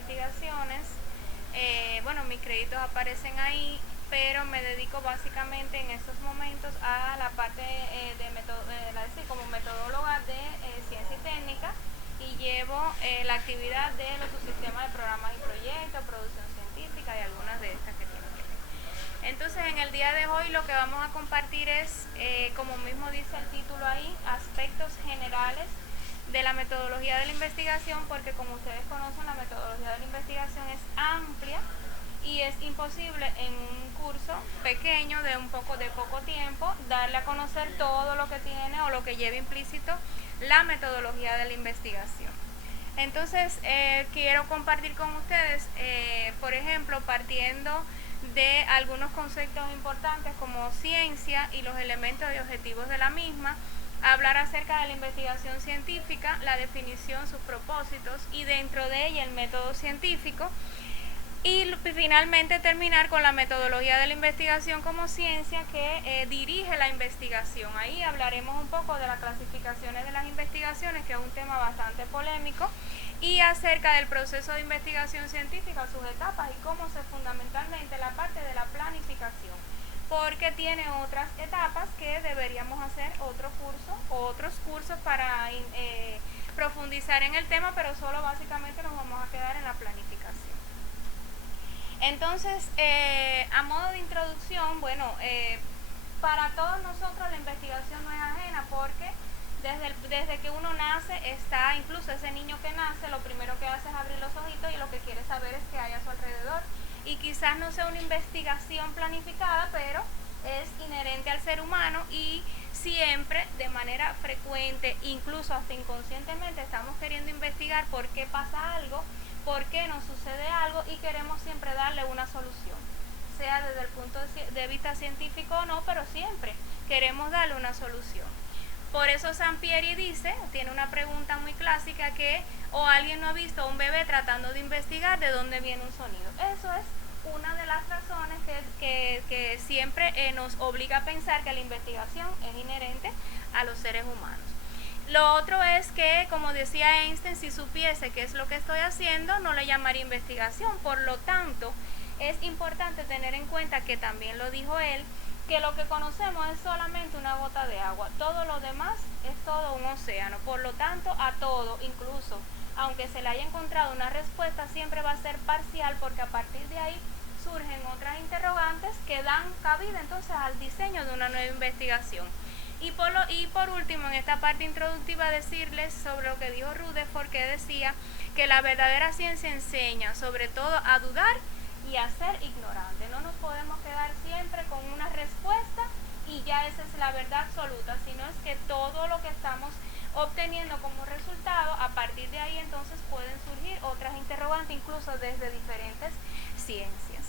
investigaciones. Bueno, mis créditos aparecen ahí, pero me dedico básicamente en estos momentos a la parte como metodóloga de ciencia y técnica, y llevo la actividad de los subsistemas de programas y proyectos, producción científica y algunas de estas que tienen que ver. Entonces, en el día de hoy lo que vamos a compartir es, como mismo dice el título ahí, aspectos generales de la metodología de la investigación, porque como ustedes conocen, la metodología de la investigación es amplia y es imposible en un curso pequeño de poco tiempo darle a conocer todo lo que tiene o lo que lleva implícito la metodología de la investigación. Entonces, quiero compartir con ustedes, por ejemplo, partiendo de algunos conceptos importantes como ciencia y los elementos y objetivos de la misma, hablar acerca de la investigación científica, la definición, sus propósitos y dentro de ella el método científico, y finalmente terminar con la metodología de la investigación como ciencia que dirige la investigación. Ahí hablaremos un poco de las clasificaciones de las investigaciones, que es un tema bastante polémico, y acerca del proceso de investigación científica, sus etapas y cómo se fundamentalmente la parte de la planificación, porque tiene otras etapas que deberíamos hacer otro curso o otros cursos para profundizar en el tema, pero solo básicamente nos vamos a quedar en la planificación. Entonces, a modo de introducción, bueno, para todos nosotros la investigación no es ajena, porque desde que uno nace está, incluso ese niño que nace, lo primero que hace es abrir los ojitos y lo que quiere saber es qué hay a su alrededor. Y quizás no sea una investigación planificada, pero es inherente al ser humano y siempre, de manera frecuente, incluso hasta inconscientemente, estamos queriendo investigar por qué pasa algo, por qué nos sucede algo, y queremos siempre darle una solución, sea desde el punto de vista científico o no, pero siempre queremos darle una solución. Por eso Sampieri dice, tiene una pregunta muy clásica que, o alguien no ha visto a un bebé tratando de investigar de dónde viene un sonido. Eso es una de las razones que siempre nos obliga a pensar que la investigación es inherente a los seres humanos. Lo otro es que, como decía Einstein, si supiese qué es lo que estoy haciendo, no le llamaría investigación. Por lo tanto, es importante tener en cuenta, que también lo dijo él, que lo que conocemos es solamente una gota de agua. Todo lo demás es todo un océano. Por lo tanto, a todo, incluso aunque se le haya encontrado una respuesta, siempre va a ser parcial, porque a partir de ahí surgen otras interrogantes que dan cabida entonces al diseño de una nueva investigación. Y por último, en esta parte introductiva, decirles sobre lo que dijo Rutherford, que decía que la verdadera ciencia enseña sobre todo a dudar y a ser ignorante. No nos podemos quedar siempre con una respuesta y ya esa es la verdad absoluta, sino es que todo lo que estamos obteniendo como resultado, a partir de ahí entonces pueden surgir otras interrogantes, incluso desde diferentes ciencias.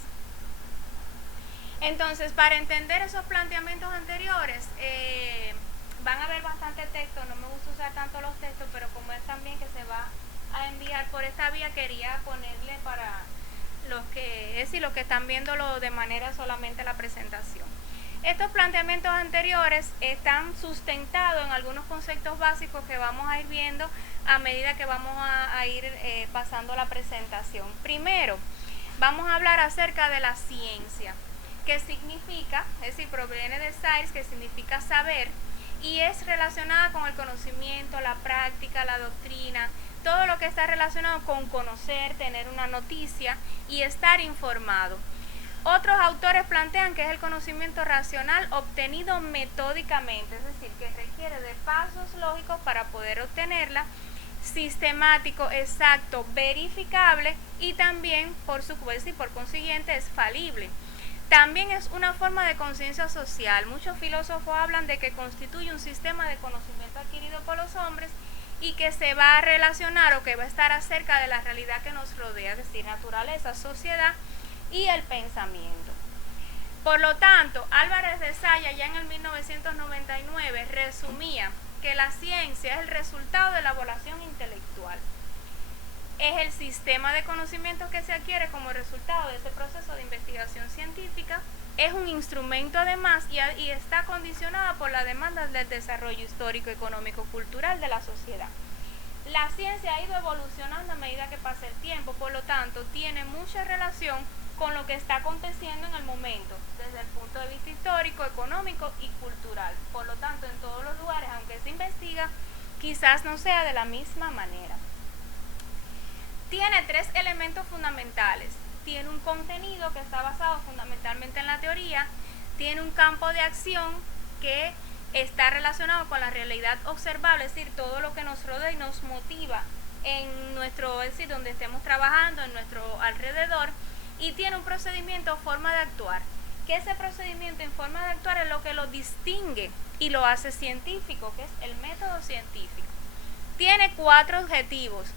Entonces, para entender esos planteamientos anteriores, van a haber bastante texto. No me gusta usar tanto los textos, pero como es también que se va a enviar por esta vía, quería ponerle para los que están viéndolo de manera solamente la presentación. Estos planteamientos anteriores están sustentados en algunos conceptos básicos que vamos a ir viendo a medida que vamos a ir pasando la presentación. Primero, vamos a hablar acerca de la ciencia, que significa, es decir, proviene de science, que significa saber, y es relacionada con el conocimiento, la práctica, la doctrina, todo lo que está relacionado con conocer, tener una noticia y estar informado. Otros autores plantean que es el conocimiento racional obtenido metódicamente, es decir, que requiere de pasos lógicos para poder obtenerla, sistemático, exacto, verificable y también, por consiguiente, es falible. También es una forma de conciencia social. Muchos filósofos hablan de que constituye un sistema de conocimiento adquirido por los hombres y que se va a relacionar o que va a estar acerca de la realidad que nos rodea, es decir, naturaleza, sociedad y el pensamiento. Por lo tanto, Álvarez de Saya ya en el 1999 resumía que la ciencia es el resultado de la elaboración intelectual. Es el sistema de conocimientos que se adquiere como resultado de ese proceso de investigación científica. Es un instrumento además y está condicionada por las demandas del desarrollo histórico, económico, cultural de la sociedad. La ciencia ha ido evolucionando a medida que pasa el tiempo, por lo tanto tiene mucha relación con lo que está aconteciendo en el momento, desde el punto de vista histórico, económico y cultural. Por lo tanto, en todos los lugares, aunque se investiga, quizás no sea de la misma manera. Tiene 3 elementos fundamentales. Tiene un contenido que está basado fundamentalmente en la teoría, tiene un campo de acción que está relacionado con la realidad observable, es decir, todo lo que nos rodea y nos motiva en nuestro, es decir, donde estemos trabajando, en nuestro alrededor, y tiene un procedimiento o forma de actuar, que ese procedimiento en forma de actuar es lo que lo distingue y lo hace científico, que es el método científico. Tiene 4 objetivos.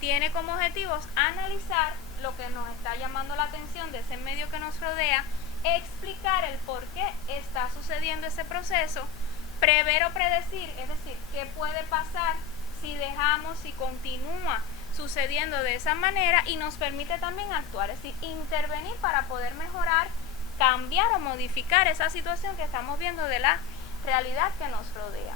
Tiene como objetivos analizar lo que nos está llamando la atención de ese medio que nos rodea, explicar el por qué está sucediendo ese proceso, prever o predecir, es decir, qué puede pasar si dejamos, si continúa sucediendo de esa manera, y nos permite también actuar, es decir, intervenir para poder mejorar, cambiar o modificar esa situación que estamos viendo de la realidad que nos rodea.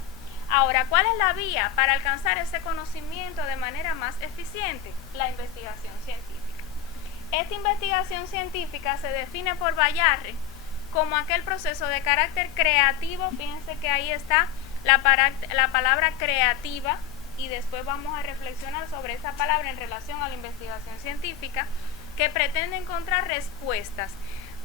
Ahora, ¿cuál es la vía para alcanzar ese conocimiento de manera más eficiente? La investigación científica. Esta investigación científica se define por Bayarre como aquel proceso de carácter creativo. Fíjense que ahí está la palabra creativa, y después vamos a reflexionar sobre esa palabra en relación a la investigación científica, que pretende encontrar respuestas.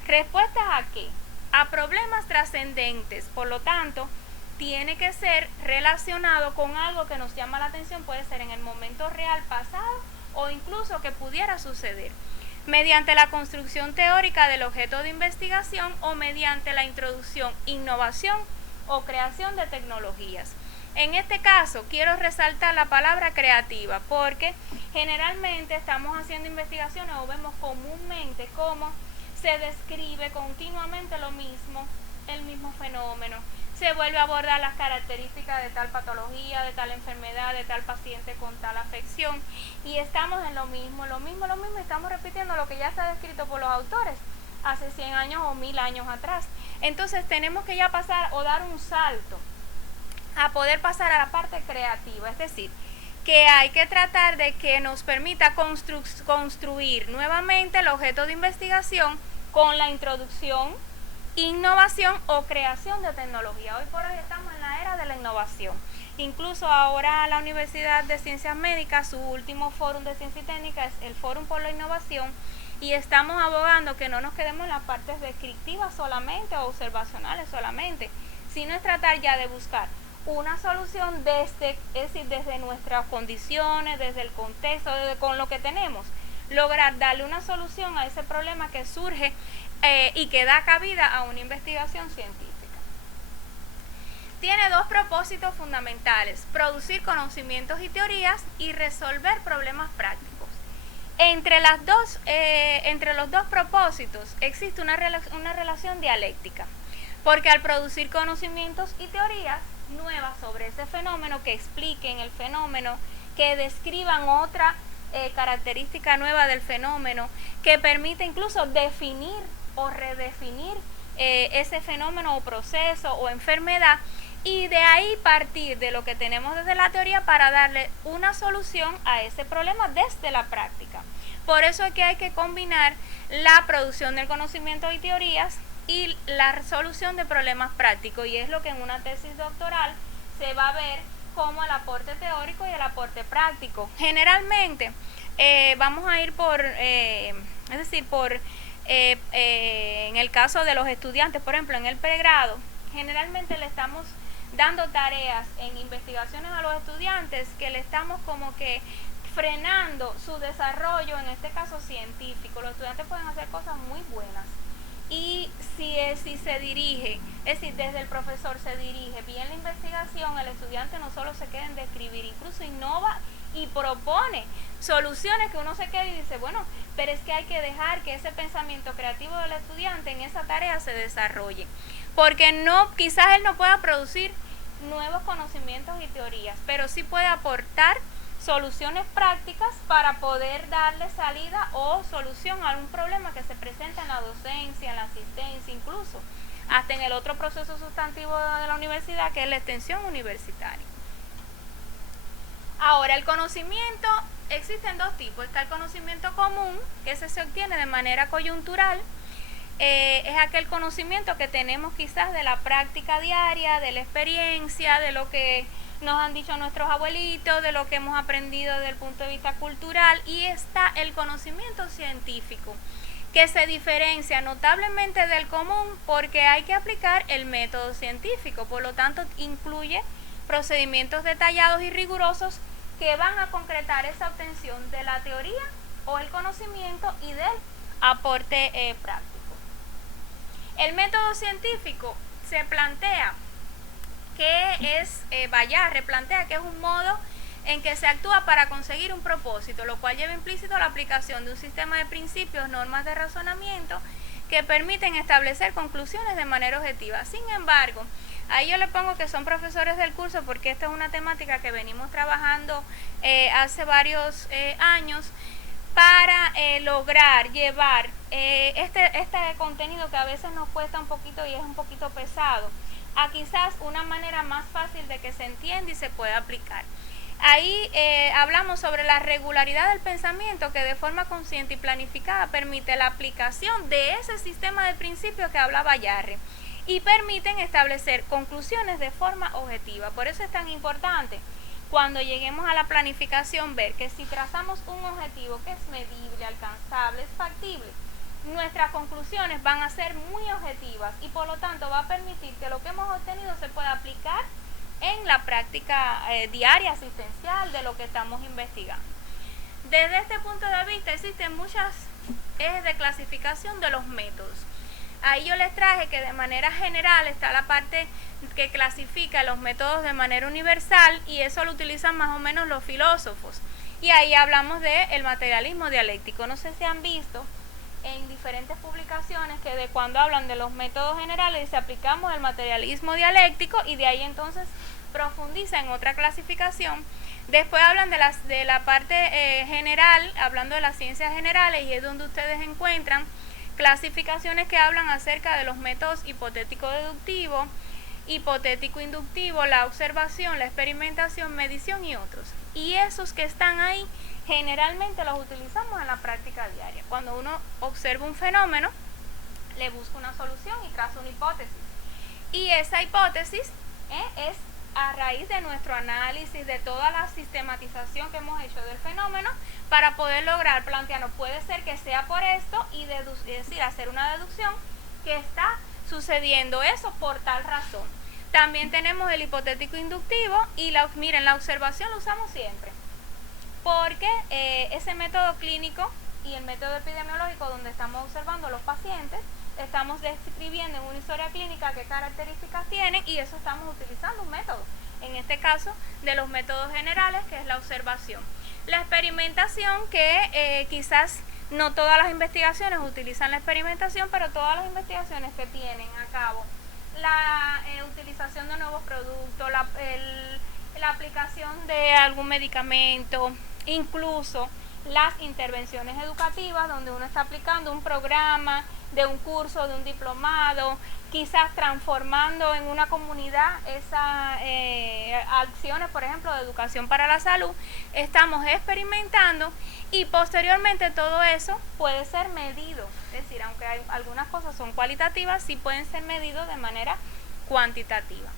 ¿Respuestas a qué? A problemas trascendentes. Por lo tanto, tiene que ser relacionado con algo que nos llama la atención, puede ser en el momento real, pasado, o incluso que pudiera suceder, mediante la construcción teórica del objeto de investigación o mediante la introducción, innovación o creación de tecnologías. En este caso, quiero resaltar la palabra creativa, porque generalmente estamos haciendo investigaciones o vemos comúnmente cómo se describe continuamente lo mismo, el mismo fenómeno. Se vuelve a abordar las características de tal patología, de tal enfermedad, de tal paciente con tal afección, y estamos en lo mismo, estamos repitiendo lo que ya está descrito por los autores hace 100 años o 1000 años atrás. Entonces tenemos que ya pasar o dar un salto a poder pasar a la parte creativa, es decir, que hay que tratar de que nos permita construir nuevamente el objeto de investigación con la introducción, innovación o creación de tecnología. Hoy por hoy estamos en la era de la innovación. Incluso ahora la Universidad de Ciencias Médicas, su último fórum de ciencia y técnica es el Fórum por la Innovación, y estamos abogando que no nos quedemos en las partes descriptivas solamente o observacionales solamente, sino es tratar ya de buscar una solución desde nuestras condiciones, desde el contexto, con lo que tenemos, lograr darle una solución a ese problema que surge y que da cabida a una investigación científica. Tiene 2 propósitos fundamentales: producir conocimientos y teorías y resolver problemas prácticos. Entre los dos propósitos existe una relación dialéctica, porque al producir conocimientos y teorías nuevas sobre ese fenómeno, que expliquen el fenómeno, que describan otra característica nueva del fenómeno, que permite incluso definir o redefinir ese fenómeno o proceso o enfermedad, y de ahí partir de lo que tenemos desde la teoría para darle una solución a ese problema desde la práctica. Por eso es que hay que combinar la producción del conocimiento y teorías y la resolución de problemas prácticos, y es lo que en una tesis doctoral se va a ver como el aporte teórico y el aporte práctico. Generalmente vamos a ir en el caso de los estudiantes, por ejemplo, en el pregrado, generalmente le estamos dando tareas en investigaciones a los estudiantes que le estamos como que frenando su desarrollo, en este caso científico. Los estudiantes pueden hacer cosas muy buenas, y si se dirige, es decir, desde el profesor se dirige bien la investigación, el estudiante no solo se queda en describir, incluso innova y propone soluciones que uno se queda y dice, bueno, pero es que hay que dejar que ese pensamiento creativo del estudiante en esa tarea se desarrolle, porque quizás él no pueda producir nuevos conocimientos y teorías, pero sí puede aportar soluciones prácticas para poder darle salida o solución a algún problema que se presenta en la docencia, en la asistencia, incluso hasta en el otro proceso sustantivo de la universidad, que es la extensión universitaria. Ahora, el conocimiento existen dos tipos. Está el conocimiento común, que ese se obtiene de manera coyuntural. Es aquel conocimiento que tenemos quizás de la práctica diaria, de la experiencia, de lo que nos han dicho nuestros abuelitos, de lo que hemos aprendido desde el punto de vista cultural. Y está el conocimiento científico, que se diferencia notablemente del común porque hay que aplicar el método científico, por lo tanto incluye procedimientos detallados y rigurosos que van a concretar esa obtención de la teoría o el conocimiento y del aporte práctico. El método científico se plantea que es, Bayarre plantea que es un modo en que se actúa para conseguir un propósito, lo cual lleva implícito la aplicación de un sistema de principios, normas de razonamiento que permiten establecer conclusiones de manera objetiva. Sin embargo, ahí yo le pongo que son profesores del curso porque esta es una temática que venimos trabajando hace varios años para lograr llevar este contenido que a veces nos cuesta un poquito y es un poquito pesado, a quizás una manera más fácil de que se entienda y se pueda aplicar. Ahí hablamos sobre la regularidad del pensamiento que de forma consciente y planificada permite la aplicación de ese sistema de principios que habla Bayarre y permiten establecer conclusiones de forma objetiva. Por eso es tan importante cuando lleguemos a la planificación ver que si trazamos un objetivo que es medible, alcanzable, es factible, nuestras conclusiones van a ser muy objetivas y por lo tanto va a permitir que lo que hemos obtenido se pueda aplicar en la práctica diaria asistencial de lo que estamos investigando. Desde este punto de vista existen muchas ejes de clasificación de los métodos. Ahí yo les traje que de manera general está la parte que clasifica los métodos de manera universal y eso lo utilizan más o menos los filósofos. Y ahí hablamos del materialismo dialéctico. No sé si han visto en diferentes publicaciones que de cuando hablan de los métodos generales dice aplicamos el materialismo dialéctico y de ahí entonces profundiza en otra clasificación. Después hablan de la parte general, hablando de las ciencias generales y es donde ustedes encuentran clasificaciones que hablan acerca de los métodos hipotético-deductivo, hipotético-inductivo, la observación, la experimentación, medición y otros. Y esos que están ahí generalmente los utilizamos en la práctica diaria. Cuando uno observa un fenómeno, le busca una solución y traza una hipótesis. Y esa hipótesis es a raíz de nuestro análisis, de toda la sistematización que hemos hecho del fenómeno, para poder lograr plantearnos, puede ser que sea por esto, y es decir, hacer una deducción que está sucediendo eso por tal razón. También tenemos el hipotético inductivo y miren, la observación lo usamos siempre, porque ese método clínico y el método epidemiológico donde estamos observando a los pacientes, estamos describiendo en una historia clínica qué características tienen y eso estamos utilizando un método, en este caso de los métodos generales, que es la observación. La experimentación, que quizás no todas las investigaciones utilizan la experimentación, pero todas las investigaciones que tienen a cabo la utilización de nuevos productos, la aplicación de algún medicamento, incluso las intervenciones educativas donde uno está aplicando un programa de un curso, de un diplomado, quizás transformando en una comunidad esas acciones, por ejemplo, de educación para la salud, estamos experimentando y posteriormente todo eso puede ser medido, es decir, aunque hay algunas cosas son cualitativas, sí pueden ser medidos de manera cuantitativa.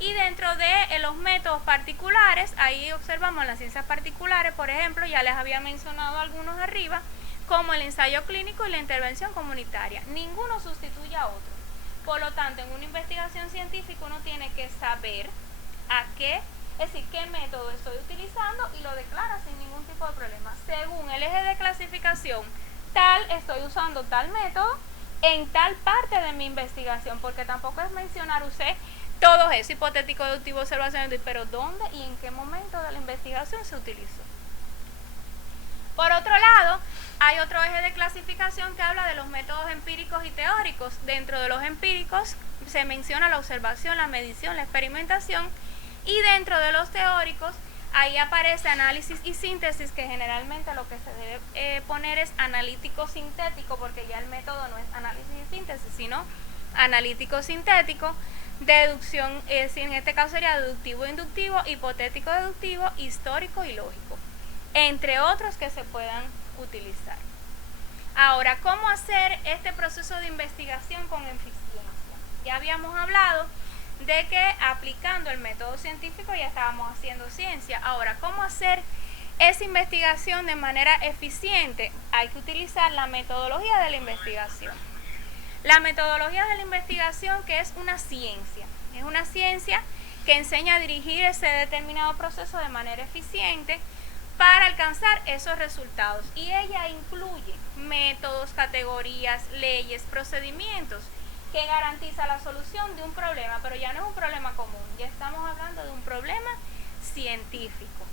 Y dentro de los métodos particulares, ahí observamos las ciencias particulares, por ejemplo, ya les había mencionado algunos arriba, como el ensayo clínico y la intervención comunitaria. Ninguno sustituye a otro. Por lo tanto, en una investigación científica uno tiene que saber es decir, qué método estoy utilizando y lo declara sin ningún tipo de problema. Según el eje de clasificación, estoy usando tal método en tal parte de mi investigación, porque tampoco es mencionar usted todo eso, hipotético, deductivo, observación, pero dónde y en qué momento de la investigación se utilizó. Por otro lado, hay otro eje de clasificación que habla de los métodos empíricos y teóricos. Dentro de los empíricos se menciona la observación, la medición, la experimentación, y dentro de los teóricos ahí aparece análisis y síntesis, que generalmente lo que se debe poner es analítico-sintético, porque ya el método no es análisis y síntesis, sino analítico-sintético. Deducción, en este caso sería deductivo-inductivo, hipotético-deductivo, histórico y lógico. entre otros que se puedan utilizar. Ahora, ¿cómo hacer este proceso de investigación con eficiencia? Ya habíamos hablado de que aplicando el método científico ya estábamos haciendo ciencia. Ahora, ¿cómo hacer esa investigación de manera eficiente? Hay que utilizar la metodología de la investigación. La metodología de la investigación, que es una ciencia que enseña a dirigir ese determinado proceso de manera eficiente para alcanzar esos resultados, y ella incluye métodos, categorías, leyes, procedimientos que garantiza la solución de un problema, pero ya no es un problema común, ya estamos hablando de un problema científico.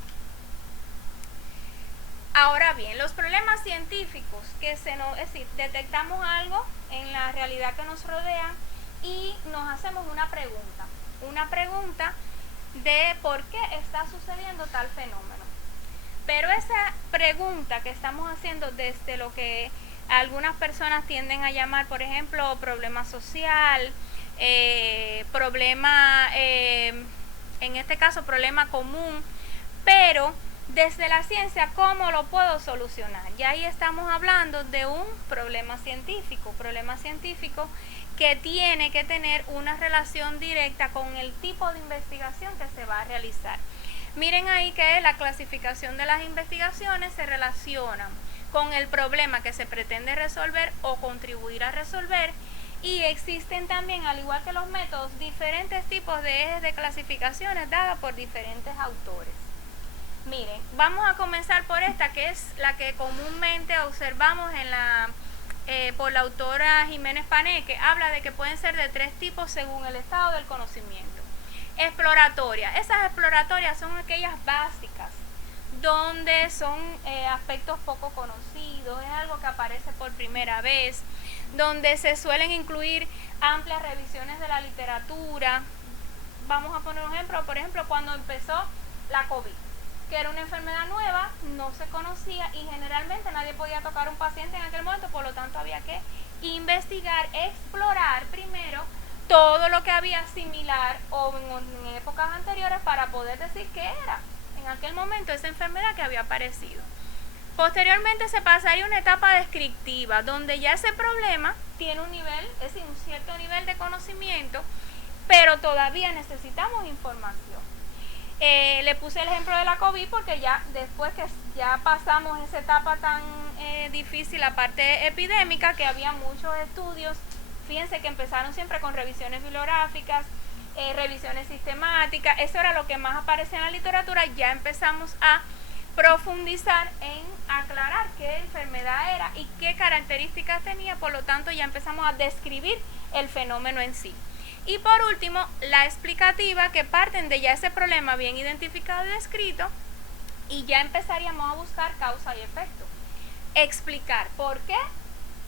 Ahora bien, los problemas científicos es decir, detectamos algo en la realidad que nos rodea y nos hacemos una pregunta de por qué está sucediendo tal fenómeno. Pero esa pregunta que estamos haciendo desde lo que algunas personas tienden a llamar, por ejemplo, problema social, en este caso problema común, pero desde la ciencia, ¿cómo lo puedo solucionar? Y ahí estamos hablando de un problema científico que tiene que tener una relación directa con el tipo de investigación que se va a realizar. Miren ahí que la clasificación de las investigaciones se relaciona con el problema que se pretende resolver o contribuir a resolver, y existen también, al igual que los métodos, diferentes tipos de ejes de clasificaciones dadas por diferentes autores. Miren, vamos a comenzar por esta, que es la que comúnmente observamos por la autora Jiménez Paneque. Habla de que pueden ser de 3 tipos según el estado del conocimiento. Exploratoria. Esas exploratorias son aquellas básicas, donde son aspectos poco conocidos, es algo que aparece por primera vez, donde se suelen incluir amplias revisiones de la literatura. Vamos a poner un ejemplo, por ejemplo, cuando empezó la COVID, que era una enfermedad nueva, no se conocía y generalmente nadie podía tocar a un paciente en aquel momento, por lo tanto había que investigar, explorar primero todo lo que había similar o en épocas anteriores para poder decir qué era en aquel momento esa enfermedad que había aparecido. Posteriormente se pasaría a una etapa descriptiva, donde ya ese problema tiene un nivel, es decir, un cierto nivel de conocimiento, pero todavía necesitamos información. Le puse el ejemplo de la COVID porque ya después que ya pasamos esa etapa tan difícil, la parte epidémica, que había muchos estudios. Fíjense que empezaron siempre con revisiones bibliográficas, revisiones sistemáticas, eso era lo que más aparece en la literatura. Ya empezamos a profundizar en aclarar qué enfermedad era y qué características tenía, por lo tanto ya empezamos a describir el fenómeno en sí. Y por último, la explicativa, que parten de ya ese problema bien identificado y descrito, y ya empezaríamos a buscar causa y efecto. Explicar por qué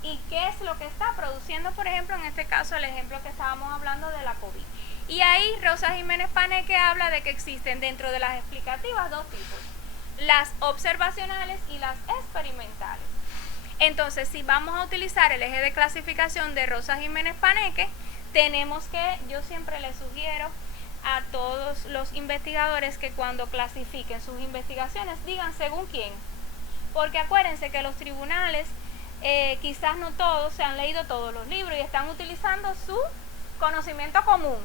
y qué es lo que está produciendo, por ejemplo, en este caso el ejemplo que estábamos hablando de la COVID. Y ahí Rosa Jiménez Paneque habla de que existen dentro de las explicativas 2 tipos, las observacionales y las experimentales. Entonces, si vamos a utilizar el eje de clasificación de Rosa Jiménez Paneque, tenemos que, yo siempre les sugiero a todos los investigadores que cuando clasifiquen sus investigaciones digan según quién, porque acuérdense que los tribunales quizás no todos se han leído todos los libros y están utilizando su conocimiento común.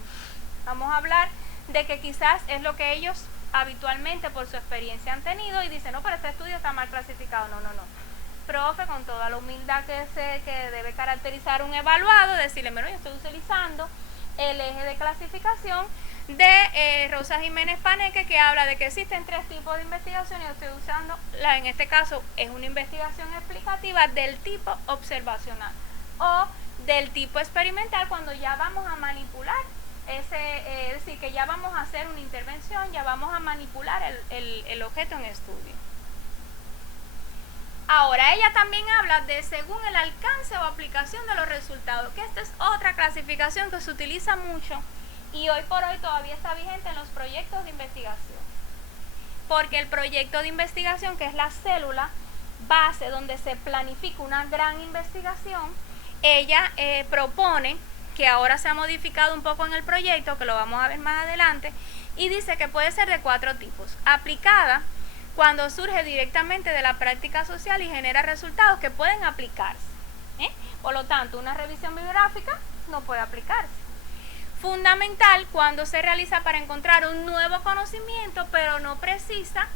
Vamos a hablar de que quizás es lo que ellos habitualmente por su experiencia han tenido y dicen, no, pero este estudio está mal clasificado. No. Profe, con toda la humildad que debe caracterizar un evaluado, decirle, mira, yo estoy utilizando el eje de clasificación de Rosa Jiménez Paneque, que habla de que existen 3 tipos de investigación, y yo estoy usando, en este caso, es una investigación explicativa del tipo observacional o del tipo experimental, cuando ya vamos a manipular es decir, que ya vamos a hacer una intervención, ya vamos a manipular el objeto en estudio. Ahora, ella también habla de según el alcance o aplicación de los resultados, que esta es otra clasificación que se utiliza mucho y hoy por hoy todavía está vigente en los proyectos de investigación. Porque el proyecto de investigación, que es la célula base donde se planifica una gran investigación, ella propone, que ahora se ha modificado un poco en el proyecto, que lo vamos a ver más adelante, y dice que puede ser de 4 tipos: aplicada, cuando surge directamente de la práctica social y genera resultados que pueden aplicarse. Por lo tanto, una revisión bibliográfica no puede aplicarse. Fundamental cuando se realiza para encontrar un nuevo conocimiento, pero no precisa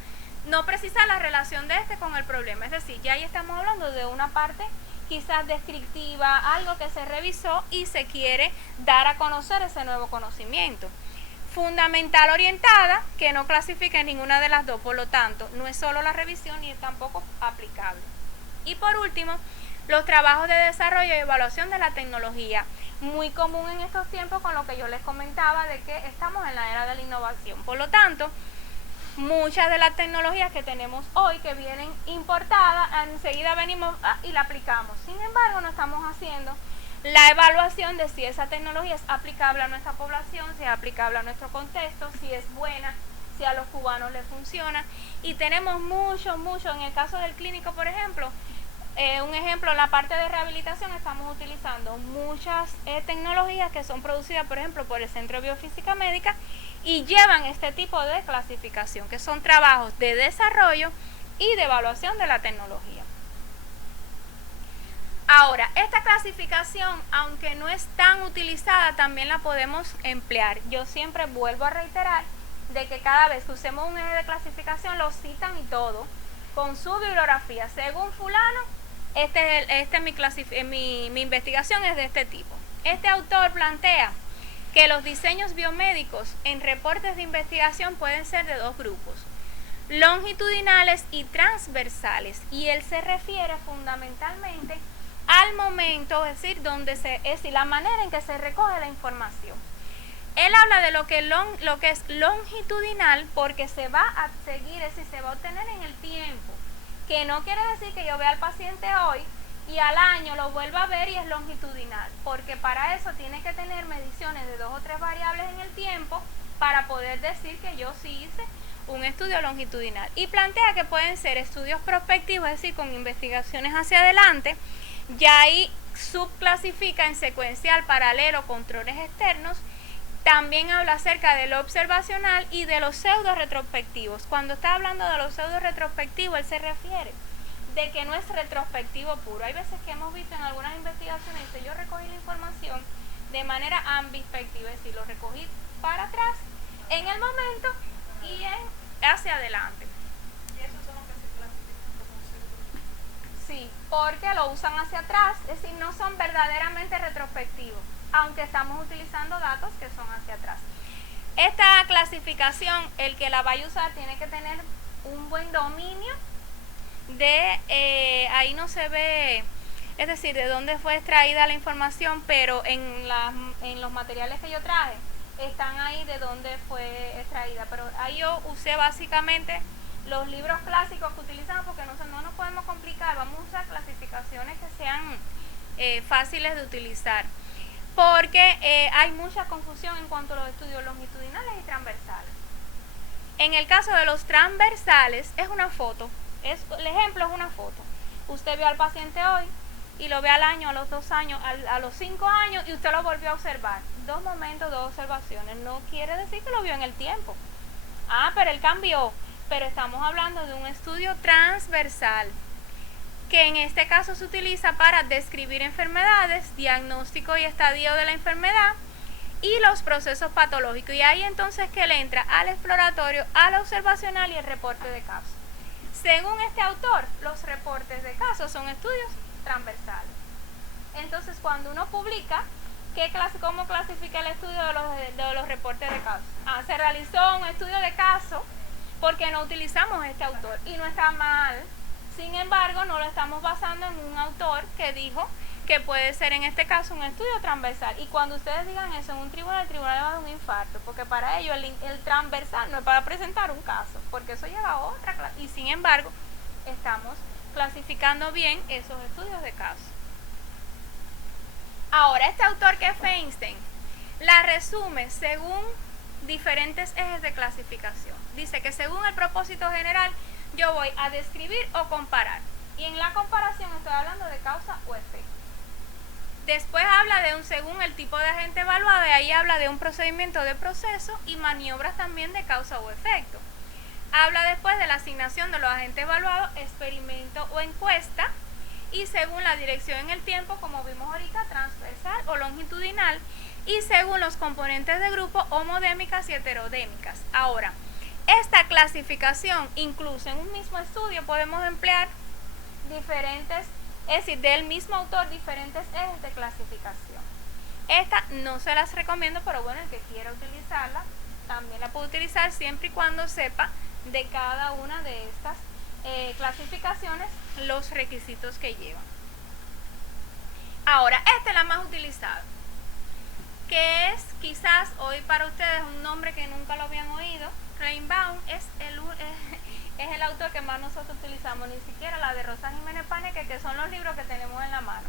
la relación de este con el problema. Es decir, ya ahí estamos hablando de una parte quizás descriptiva, algo que se revisó y se quiere dar a conocer ese nuevo conocimiento. Fundamental orientada, que no clasifique ninguna de las dos, por lo tanto, no es solo la revisión ni es tampoco aplicable. Y por último, los trabajos de desarrollo y evaluación de la tecnología, muy común en estos tiempos con lo que yo les comentaba de que estamos en la era de la innovación. Por lo tanto, muchas de las tecnologías que tenemos hoy que vienen importadas, enseguida venimos y la aplicamos. Sin embargo, no estamos haciendo la evaluación de si esa tecnología es aplicable a nuestra población, si es aplicable a nuestro contexto, si es buena, si a los cubanos les funciona. Y tenemos mucho, en el caso del clínico, por ejemplo, un ejemplo, en la parte de rehabilitación estamos utilizando muchas tecnologías que son producidas, por ejemplo, por el Centro de Biofísica Médica y llevan este tipo de clasificación, que son trabajos de desarrollo y de evaluación de la tecnología. Ahora, esta clasificación, aunque no es tan utilizada, también la podemos emplear. Yo siempre vuelvo a reiterar de que cada vez que usemos un eje de clasificación lo citan y todo, con su bibliografía. Según fulano, mi investigación es de este tipo. Este autor plantea que los diseños biomédicos en reportes de investigación pueden ser de dos grupos, longitudinales y transversales, y él se refiere fundamentalmente al momento, es decir, la manera en que se recoge la información. Él habla de lo que es longitudinal porque se va a seguir, es decir, se va a obtener en el tiempo, que no quiere decir que yo vea al paciente hoy y al año lo vuelva a ver y es longitudinal, porque para eso tiene que tener mediciones de 2 o 3 variables en el tiempo para poder decir que yo sí hice un estudio longitudinal. Y plantea que pueden ser estudios prospectivos, es decir, con investigaciones hacia adelante. Ya ahí subclasifica en secuencial, paralelo, controles externos. También habla acerca de lo observacional y de los pseudo retrospectivos. Cuando está hablando de los pseudo retrospectivos, él se refiere de que no es retrospectivo puro. Hay veces que hemos visto en algunas investigaciones que yo recogí la información de manera ambispectiva, es decir, lo recogí para atrás en el momento y hacia adelante. ¿Y esos son los que se clasifican como pseudo? Sí, porque lo usan hacia atrás, es decir, no son verdaderamente retrospectivos, aunque estamos utilizando datos que son hacia atrás. Esta clasificación, el que la vaya a usar tiene que tener un buen dominio de, ahí no se ve, es decir, de dónde fue extraída la información, pero en los materiales que yo traje están ahí de dónde fue extraída. Pero ahí yo usé básicamente los libros clásicos que utilizamos porque no nos podemos complicar, vamos a usar clasificaciones que sean fáciles de utilizar. Porque hay mucha confusión en cuanto a los estudios longitudinales y transversales. En el caso de los transversales es una foto, el ejemplo es una foto. Usted vio al paciente hoy y lo ve al año, a los 2 años, a los 5 años y usted lo volvió a observar. 2 momentos, 2 observaciones, no quiere decir que lo vio en el tiempo. Pero él cambió, pero estamos hablando de un estudio transversal, que en este caso se utiliza para describir enfermedades, diagnóstico y estadio de la enfermedad y los procesos patológicos. Y ahí entonces que le entra al exploratorio, al observacional y el reporte de caso. Según este autor, los reportes de casos son estudios transversales. Entonces, cuando uno publica, ¿cómo clasifica el estudio de los reportes de casos? Se realizó un estudio de caso porque no utilizamos este autor y no está mal. Sin embargo, no lo estamos basando en un autor que dijo que puede ser en este caso un estudio transversal. Y cuando ustedes digan eso en un tribunal, el tribunal le va a dar un infarto, porque para ellos el transversal no es para presentar un caso, porque eso lleva a otra clase. Y sin embargo, estamos clasificando bien esos estudios de caso. Ahora, este autor que es Feinstein, la resume según diferentes ejes de clasificación. Dice que según el propósito general, yo voy a describir o comparar. Y en la comparación estoy hablando de causa o efecto. Después habla de según el tipo de agente evaluado, y ahí habla de un procedimiento de proceso y maniobras también de causa o efecto. Habla después de la asignación de los agentes evaluados, experimento o encuesta, y según la dirección en el tiempo, como vimos ahorita, transversal o longitudinal, y según los componentes de grupo, homodémicas y heterodémicas. Ahora, esta clasificación, incluso en un mismo estudio, podemos emplear diferentes, es decir, del mismo autor, diferentes ejes de clasificación. Esta no se las recomiendo, pero bueno, el que quiera utilizarla, también la puede utilizar siempre y cuando sepa de cada una de estas clasificaciones los requisitos que llevan. Ahora, esta es la más utilizada, que es quizás hoy para ustedes un nombre que nunca lo habían oído. Reinbaum es el autor que más nosotros utilizamos, ni siquiera la de Rosa Jiménez Paneque, que son los libros que tenemos en la mano.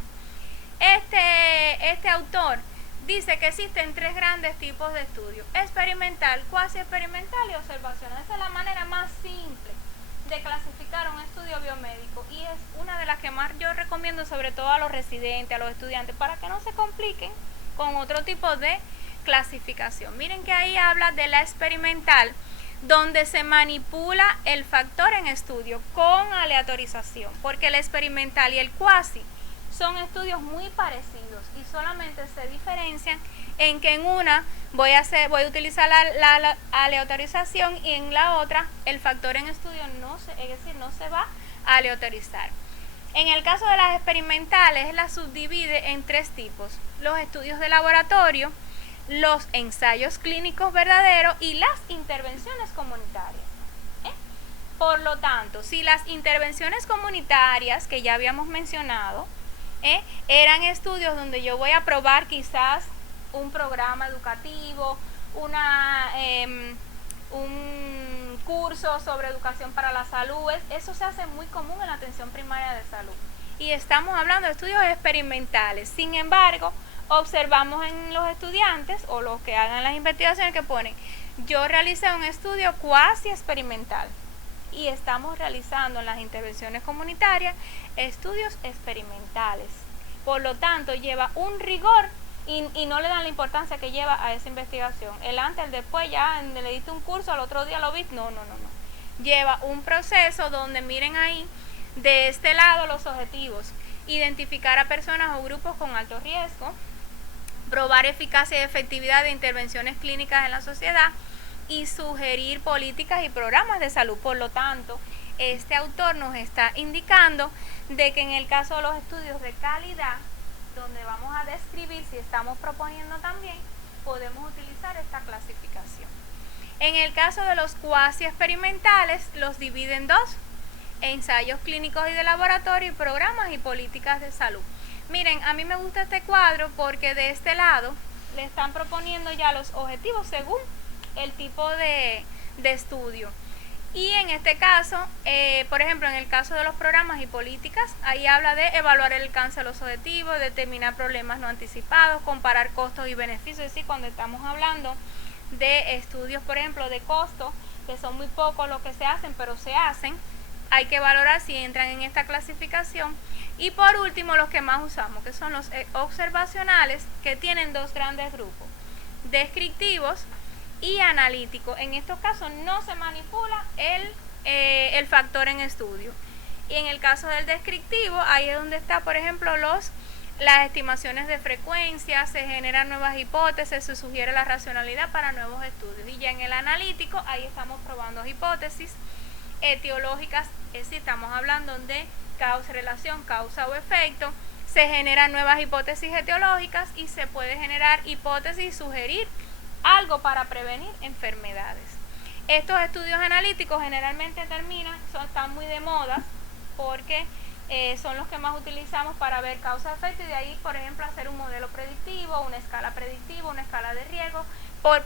Este autor dice que existen tres grandes tipos de estudio: experimental, cuasi experimental y observacional. Esa es la manera más simple de clasificar un estudio biomédico y es una de las que más yo recomiendo, sobre todo a los residentes, a los estudiantes, para que no se compliquen con otro tipo de clasificación. Miren que ahí habla de la experimental, donde se manipula el factor en estudio con aleatorización, porque el experimental y el cuasi son estudios muy parecidos y solamente se diferencian en que en una voy a utilizar la aleatorización y en la otra el factor en estudio no se va a aleatorizar. En el caso de las experimentales, la subdivide en tres tipos: los estudios de laboratorio, los ensayos clínicos verdaderos y las intervenciones comunitarias. Por lo tanto, si las intervenciones comunitarias que ya habíamos mencionado eran estudios donde yo voy a probar quizás un programa educativo, un curso sobre educación para la salud, eso se hace muy común en la atención primaria de salud. Y estamos hablando de estudios experimentales. Sin embargo, observamos en los estudiantes o los que hagan las investigaciones que ponen: yo realicé un estudio cuasi experimental, y estamos realizando en las intervenciones comunitarias estudios experimentales. Por lo tanto, lleva un rigor y no le dan la importancia que lleva a esa investigación. El antes, el después, ya le diste un curso, al otro día lo viste. No. Lleva un proceso donde, miren ahí, de este lado los objetivos: identificar a personas o grupos con alto riesgo, probar eficacia y efectividad de intervenciones clínicas en la sociedad y sugerir políticas y programas de salud. Por lo tanto, este autor nos está indicando de que en el caso de los estudios de calidad, donde vamos a describir si estamos proponiendo también, podemos utilizar esta clasificación. En el caso de los cuasi experimentales, los divide en dos: ensayos clínicos y de laboratorio y programas y políticas de salud. Miren, a mí me gusta este cuadro porque de este lado le están proponiendo ya los objetivos según el tipo de estudio. Y en este caso, por ejemplo, en el caso de los programas y políticas, ahí habla de evaluar el alcance de los objetivos, determinar problemas no anticipados, comparar costos y beneficios. Es decir, cuando estamos hablando de estudios, por ejemplo, de costos, que son muy pocos los que se hacen, pero se hacen, hay que valorar si entran en esta clasificación. Y por último, los que más usamos, que son los observacionales, que tienen dos grandes grupos: descriptivos y analíticos. En estos casos no se manipula el factor en estudio. Y en el caso del descriptivo, ahí es donde está, por ejemplo, las estimaciones de frecuencia, se generan nuevas hipótesis, se sugiere la racionalidad para nuevos estudios. Y ya en el analítico, ahí estamos probando hipótesis etiológicas, es decir, estamos hablando de relación, causa o efecto. Se generan nuevas hipótesis etiológicas y se puede generar hipótesis y sugerir algo para prevenir enfermedades. Estos estudios analíticos generalmente están muy de moda porque son los que más utilizamos para ver causa-efecto, y de ahí, por ejemplo, hacer un modelo predictivo, una escala predictiva, una escala de riesgo,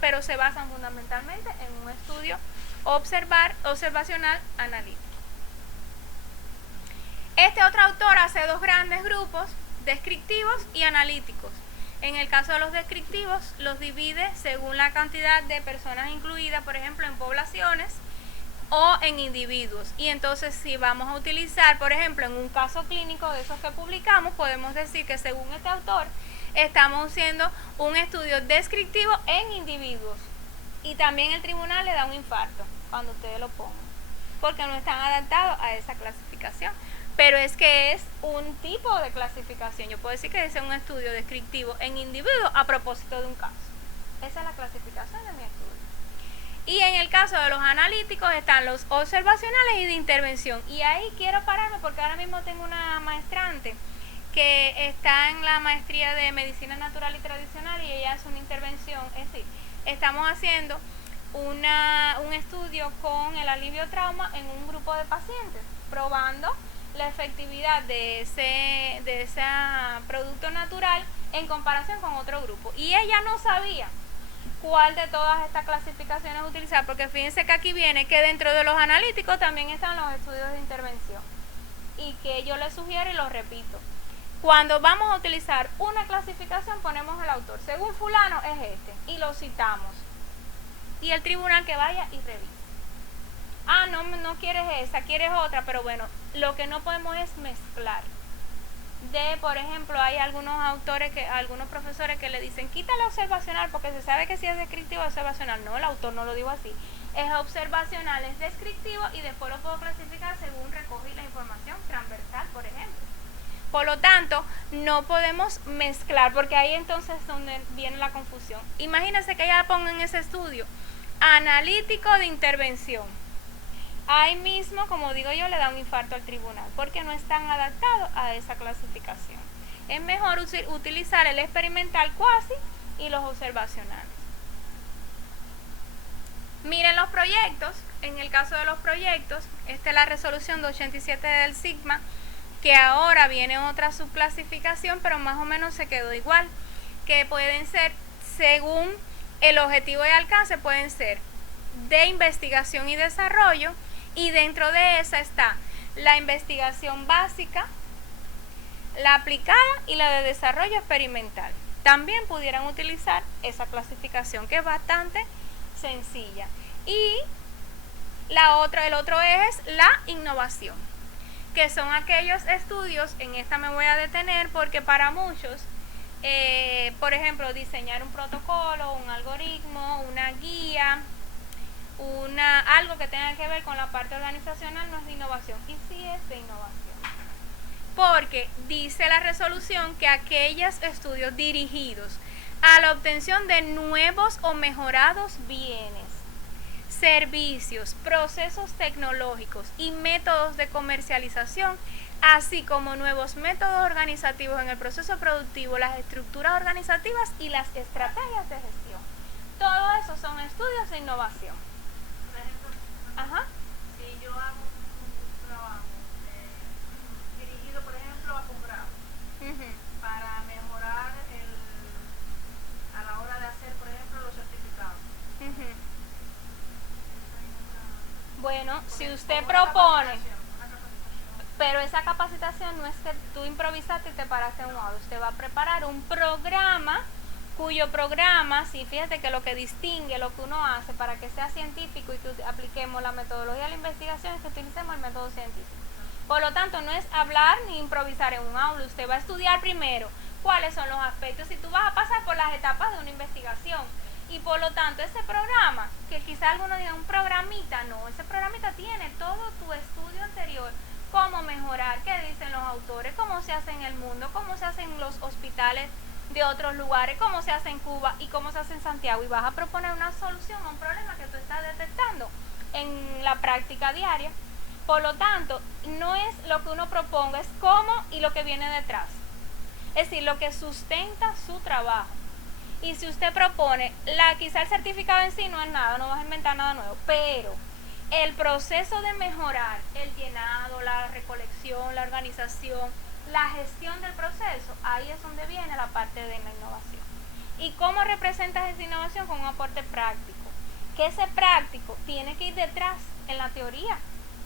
pero se basan fundamentalmente en un estudio observacional analítico. Este otro autor hace dos grandes grupos: descriptivos y analíticos. En el caso de los descriptivos, los divide según la cantidad de personas incluidas, por ejemplo, en poblaciones o en individuos. Y entonces, si vamos a utilizar, por ejemplo, en un caso clínico de esos que publicamos, podemos decir que según este autor estamos haciendo un estudio descriptivo en individuos Y también el tribunal le da un infarto cuando ustedes lo pongan, porque no están adaptados a esa clasificación. Pero es que es un tipo de clasificación. Yo puedo decir que es un estudio descriptivo en individuos a propósito de un caso. Esa es la clasificación de mi estudio. Y en el caso de los analíticos están los observacionales y de intervención. Y ahí quiero pararme porque ahora mismo tengo una maestrante que está en la maestría de medicina natural y tradicional y ella hace una intervención. Es decir, estamos haciendo un estudio con el alivio trauma en un grupo de pacientes, probando la efectividad de ese producto natural en comparación con otro grupo. Y ella no sabía cuál de todas estas clasificaciones utilizar, porque fíjense que aquí viene que dentro de los analíticos también están los estudios de intervención. Y que yo les sugiero y lo repito. Cuando vamos a utilizar una clasificación ponemos el autor. Según fulano es este. Y lo citamos. Y el tribunal que vaya y revise. Ah, no quieres esa, quieres otra, pero bueno, lo que no podemos es mezclar. Por ejemplo, hay algunos autores, algunos profesores que le dicen, quítale observacional porque se sabe que si es descriptivo o observacional. No, el autor no lo digo así. Es observacional, es descriptivo y después lo puedo clasificar según recogí la información transversal, por ejemplo. Por lo tanto, no podemos mezclar, porque ahí entonces es donde viene la confusión. Imagínense que ella ponga en ese estudio analítico de intervención. Ahí mismo, como digo yo, le da un infarto al tribunal, porque no están adaptados a esa clasificación. Es mejor utilizar el experimental cuasi y los observacionales. Miren los proyectos. En el caso de los proyectos, esta es la resolución 287 del Sigma, que ahora viene otra subclasificación, pero más o menos se quedó igual, que pueden ser, según el objetivo de alcance, pueden ser de investigación y desarrollo, y dentro de esa está la investigación básica, la aplicada y la de desarrollo experimental. También pudieran utilizar esa clasificación, que es bastante sencilla. Y el otro eje es la innovación, que son aquellos estudios, en esta me voy a detener porque para muchos, por ejemplo, diseñar un protocolo, un algoritmo, una guía, algo que tenga que ver con la parte organizacional no es de innovación, y sí es de innovación, porque dice la resolución que aquellos estudios dirigidos a la obtención de nuevos o mejorados bienes, servicios, procesos tecnológicos y métodos de comercialización, así como nuevos métodos organizativos en el proceso productivo, las estructuras organizativas y las estrategias de gestión. Todo eso son estudios de innovación. Por ejemplo, Ajá. si yo hago un trabajo dirigido, por ejemplo, a posgrado, para mejorar a la hora de hacer, por ejemplo, los certificados. Bueno, si usted propone, pero esa capacitación no es que tú improvisaste y te paraste en un lado. Usted va a preparar un programa, cuyo programa, sí, fíjate que lo que distingue lo que uno hace para que sea científico y que apliquemos la metodología de la investigación es que utilicemos el método científico. Por lo tanto, no es hablar ni improvisar en un aula. Usted va a estudiar primero cuáles son los aspectos y tú vas a pasar por las etapas de una investigación. Y por lo tanto, ese programa, que quizá alguno diga un programita, no, ese programita tiene todo tu estudio anterior, cómo mejorar, qué dicen los autores, cómo se hace en el mundo, cómo se hacen los hospitales de otros lugares, cómo se hace en Cuba y cómo se hace en Santiago, y vas a proponer una solución a un problema que tú estás detectando en la práctica diaria. Por lo tanto, no es lo que uno proponga, es cómo y lo que viene detrás. Es decir, lo que sustenta su trabajo. Y si usted propone, quizá el certificado en sí no es nada, no vas a inventar nada nuevo, pero el proceso de mejorar el llenado, la recolección, la organización, la gestión del proceso, ahí es donde viene la parte de la innovación. ¿Y cómo representas esa innovación? Con un aporte práctico. Que ese práctico tiene que ir detrás en la teoría,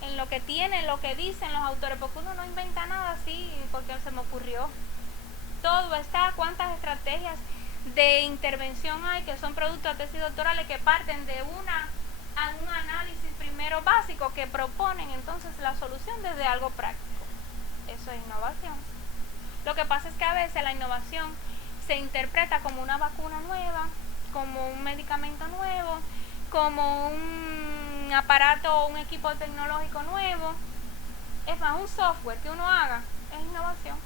en lo que tienen, lo que dicen los autores, porque uno no inventa nada así porque se me ocurrió. Todo está, cuántas estrategias de intervención hay que son productos de tesis doctorales que parten de un análisis primero básico que proponen entonces la solución desde algo práctico. Eso es innovación. Lo que pasa es que a veces la innovación se interpreta como una vacuna nueva, como un medicamento nuevo, como un aparato o un equipo tecnológico nuevo. Es más, un software que uno haga es innovación.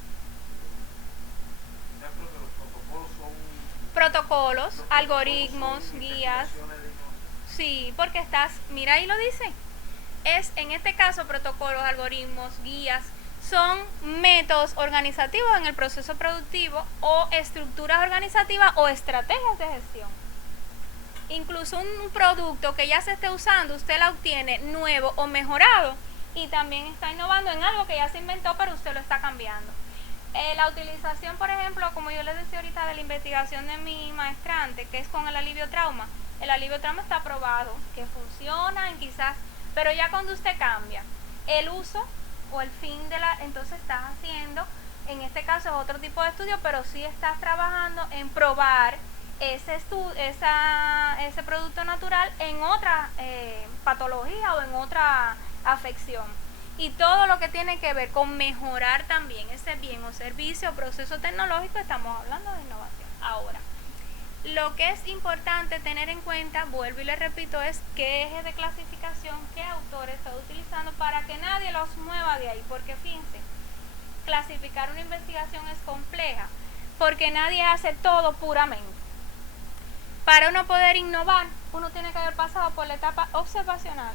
Protocolos, algoritmos, guías. Sí, porque mira ahí lo dice. Es en este caso protocolos, algoritmos, guías, son métodos organizativos en el proceso productivo o estructuras organizativas o estrategias de gestión. Incluso un producto que ya se esté usando, usted la obtiene nuevo o mejorado y también está innovando en algo que ya se inventó, pero usted lo está cambiando. La utilización, por ejemplo, como yo les decía ahorita, de la investigación de mi maestrante, que es con el alivio trauma. El alivio trauma está probado, que funciona en quizás, pero ya cuando usted cambia el uso o el fin entonces estás haciendo, en este caso es otro tipo de estudio, pero sí estás trabajando en probar ese producto natural en otra patología o en otra afección. Y todo lo que tiene que ver con mejorar también ese bien o servicio o proceso tecnológico, estamos hablando de innovación. Ahora, lo que es importante tener en cuenta, vuelvo y le repito, es qué eje de clasificación, qué autor está utilizando para que nadie los mueva de ahí. Porque fíjense, clasificar una investigación es compleja, porque nadie hace todo puramente. Para uno poder innovar, uno tiene que haber pasado por la etapa observacional.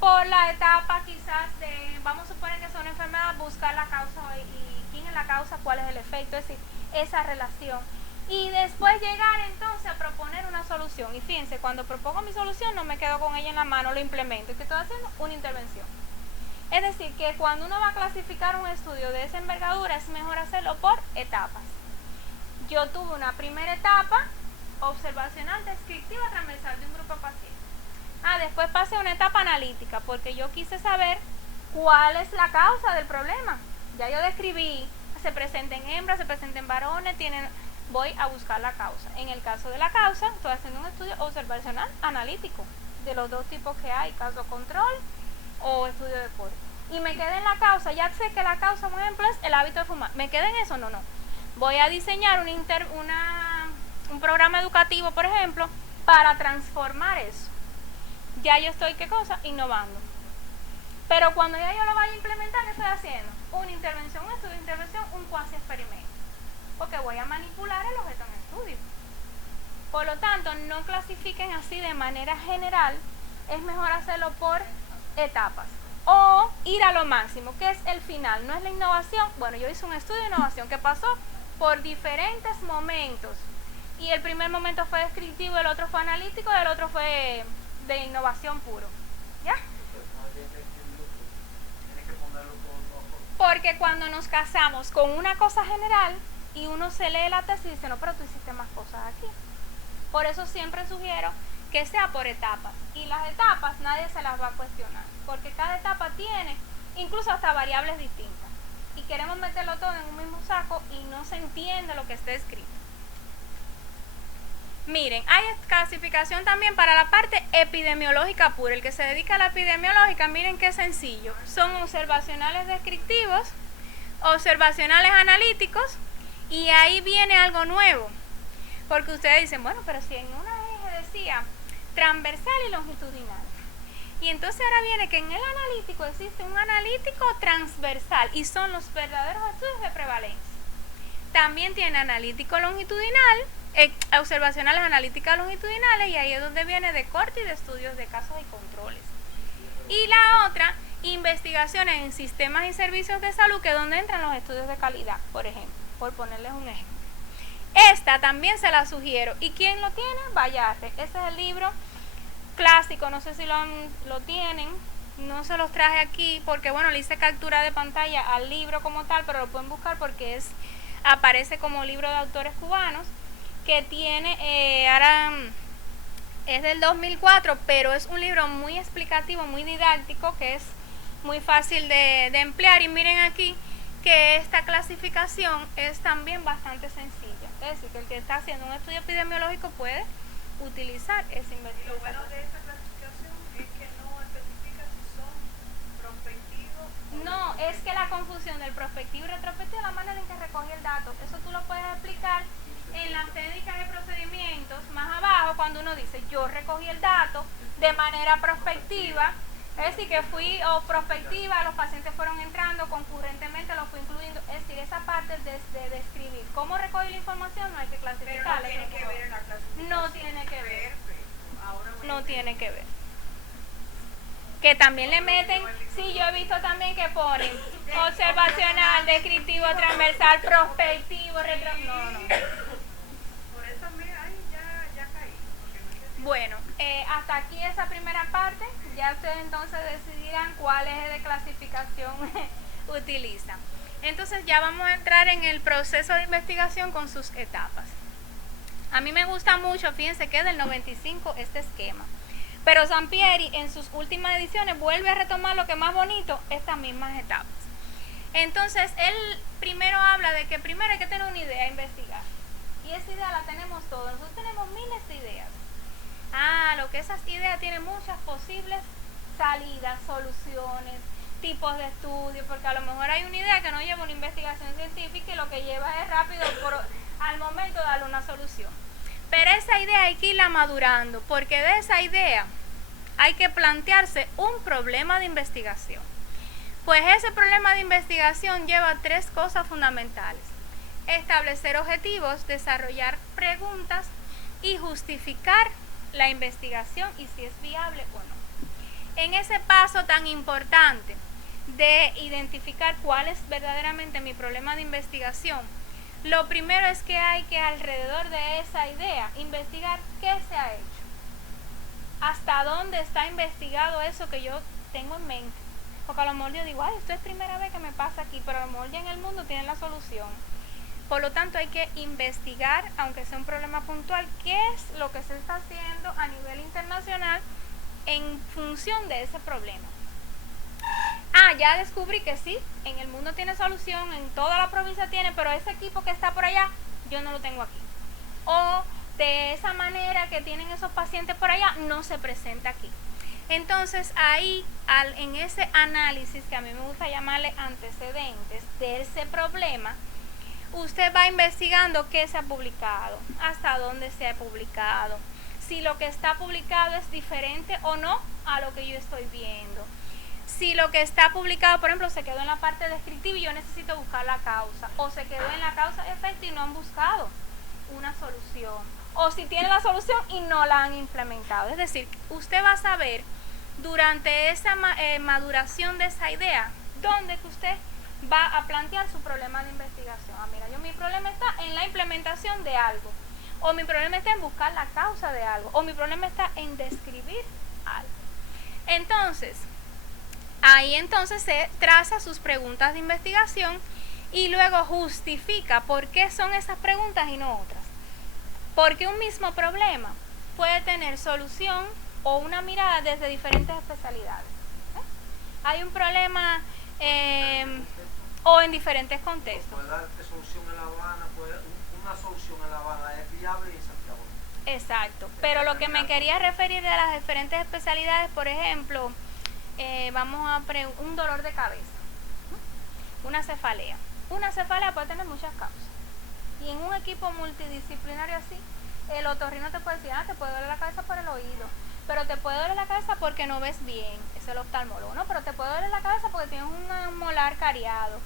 Por la etapa quizás de, vamos a suponer que es una enfermedad, buscar la causa y quién es la causa, cuál es el efecto, es decir, esa relación. Y después llegar entonces a proponer una solución. Y fíjense, cuando propongo mi solución no me quedo con ella en la mano, lo implemento. ¿Qué estoy haciendo? Una intervención. Es decir, que cuando uno va a clasificar un estudio de esa envergadura es mejor hacerlo por etapas. Yo tuve una primera etapa observacional, descriptiva, transversal de un grupo de pacientes. Después pasé a una etapa analítica porque yo quise saber cuál es la causa del problema. Ya yo describí, se presenta en hembras, se presenta en varones, voy a buscar la causa. En el caso de la causa, estoy haciendo un estudio observacional analítico de los dos tipos que hay, caso control o estudio de corte. Y me quedé en la causa, ya sé que la causa, por ejemplo, es el hábito de fumar. ¿Me quedé en eso? No. Voy a diseñar un programa educativo, por ejemplo, para transformar eso. Ya yo estoy, ¿qué cosa? Innovando. Pero cuando ya yo lo vaya a implementar, ¿qué estoy haciendo? Una intervención, un estudio de intervención, un cuasi experimento. Porque voy a manipular el objeto en estudio. Por lo tanto, no clasifiquen así de manera general, es mejor hacerlo por etapas. O ir a lo máximo, que es el final, no es la innovación. Bueno, yo hice un estudio de innovación que pasó por diferentes momentos. Y el primer momento fue descriptivo, el otro fue analítico y el otro fue de innovación puro. ¿Ya? Porque cuando nos casamos con una cosa general y uno se lee la tesis y dice, no, pero tú hiciste más cosas aquí. Por eso siempre sugiero que sea por etapas. Y las etapas nadie se las va a cuestionar, porque cada etapa tiene incluso hasta variables distintas. Y queremos meterlo todo en un mismo saco y no se entiende lo que está escrito. Miren, hay clasificación también para la parte epidemiológica pura. El que se dedica a la epidemiológica, miren qué sencillo. Son observacionales descriptivos, observacionales analíticos, y ahí viene algo nuevo. Porque ustedes dicen, bueno, pero si en una eje decía transversal y longitudinal. Y entonces ahora viene que en el analítico existe un analítico transversal y son los verdaderos estudios de prevalencia. También tiene analítico longitudinal, observacionales analíticas longitudinales, y ahí es donde viene de corte y de estudios de casos y controles. Y la otra, investigaciones en sistemas y servicios de salud, que es donde entran los estudios de calidad, por ejemplo, por ponerles un ejemplo. Esta también se la sugiero. ¿Y quién lo tiene? Vallarte. Ese es el libro clásico, no sé si lo tienen, no se los traje aquí porque, bueno, le hice captura de pantalla al libro como tal, pero lo pueden buscar porque aparece como libro de autores cubanos, que tiene, ahora es del 2004, pero es un libro muy explicativo, muy didáctico, que es muy fácil de emplear. Y miren aquí que esta clasificación es también bastante sencilla. Es decir, que el que está haciendo un estudio epidemiológico puede utilizar esa investigación. Lo bueno de esta clasificación es que no especifica si son prospectivos. No, es que la confusión del prospectivo y retrospectivo es la manera en que recoge el dato. Eso tú lo puedes explicar en las técnicas de procedimientos más abajo, cuando uno dice, yo recogí el dato de manera prospectiva, es decir, que fui prospectiva, los pacientes fueron entrando concurrentemente, los fui incluyendo, es decir, esa parte de describir cómo recogí la información no hay que clasificarla. Pero no tiene que ver en la clasificación. No tiene que ver. Perfecto. Ahora no tiene que ver. Que también le meten, sí, yo he visto también que ponen observacional, descriptivo, transversal, prospectivo, no. Por eso ya caí. Bueno, hasta aquí esa primera parte, ya ustedes entonces decidirán cuál es de clasificación utilizan. Entonces ya vamos a entrar en el proceso de investigación con sus etapas. A mí me gusta mucho, fíjense que es del 95 este esquema. Pero Sampieri en sus últimas ediciones vuelve a retomar lo que es más bonito, estas mismas etapas. Entonces, él primero habla de que primero hay que tener una idea, investigar. Y esa idea la tenemos todos. Nosotros tenemos miles de ideas. Lo que esas ideas tienen muchas posibles salidas, soluciones, tipos de estudios, porque a lo mejor hay una idea que no lleva una investigación científica y lo que lleva es rápido al momento darle una solución. Pero esa idea hay que irla madurando, porque de esa idea hay que plantearse un problema de investigación. Pues ese problema de investigación lleva 3 cosas fundamentales: establecer objetivos, desarrollar preguntas y justificar la investigación y si es viable o no. En ese paso tan importante de identificar cuál es verdaderamente mi problema de investigación, lo primero es que hay que alrededor de esa idea investigar qué se ha hecho, hasta dónde está investigado eso que yo tengo en mente, porque a lo mejor yo digo, esto es primera vez que me pasa aquí, pero a lo mejor ya en el mundo tienen la solución. Por lo tanto hay que investigar, aunque sea un problema puntual, qué es lo que se está haciendo a nivel internacional en función de ese problema. Ya descubrí que sí, en el mundo tiene solución, en toda la provincia tiene, pero ese equipo que está por allá, yo no lo tengo aquí. O de esa manera que tienen esos pacientes por allá, no se presenta aquí. Entonces ahí, en ese análisis, que a mí me gusta llamarle antecedentes de ese problema, usted va investigando qué se ha publicado, hasta dónde se ha publicado, si lo que está publicado es diferente o no a lo que yo estoy viendo. Si lo que está publicado, por ejemplo, se quedó en la parte descriptiva y yo necesito buscar la causa, o se quedó en la causa-efecto y no han buscado una solución, o si tiene la solución y no la han implementado. Es decir, usted va a saber durante esa maduración de esa idea dónde que usted va a plantear su problema de investigación. Mira, mi problema está en la implementación de algo, o mi problema está en buscar la causa de algo, o mi problema está en describir algo. Entonces, ahí entonces se traza sus preguntas de investigación y luego justifica por qué son esas preguntas y no otras. Porque un mismo problema puede tener solución o una mirada desde diferentes especialidades. Hay un problema o en diferentes contextos. Puede darte solución en La Habana, una solución en La Habana es viable y en Santiago. Exacto, pero lo que me quería referir de las diferentes especialidades, por ejemplo, vamos a un dolor de cabeza, una cefalea. Una cefalea puede tener muchas causas. Y en un equipo multidisciplinario así, el otorrino te puede decir, te puede doler la cabeza por el oído, pero te puede doler la cabeza porque no ves bien, es el oftalmólogo, ¿no? Pero te puede doler la cabeza porque tienes un molar cariado.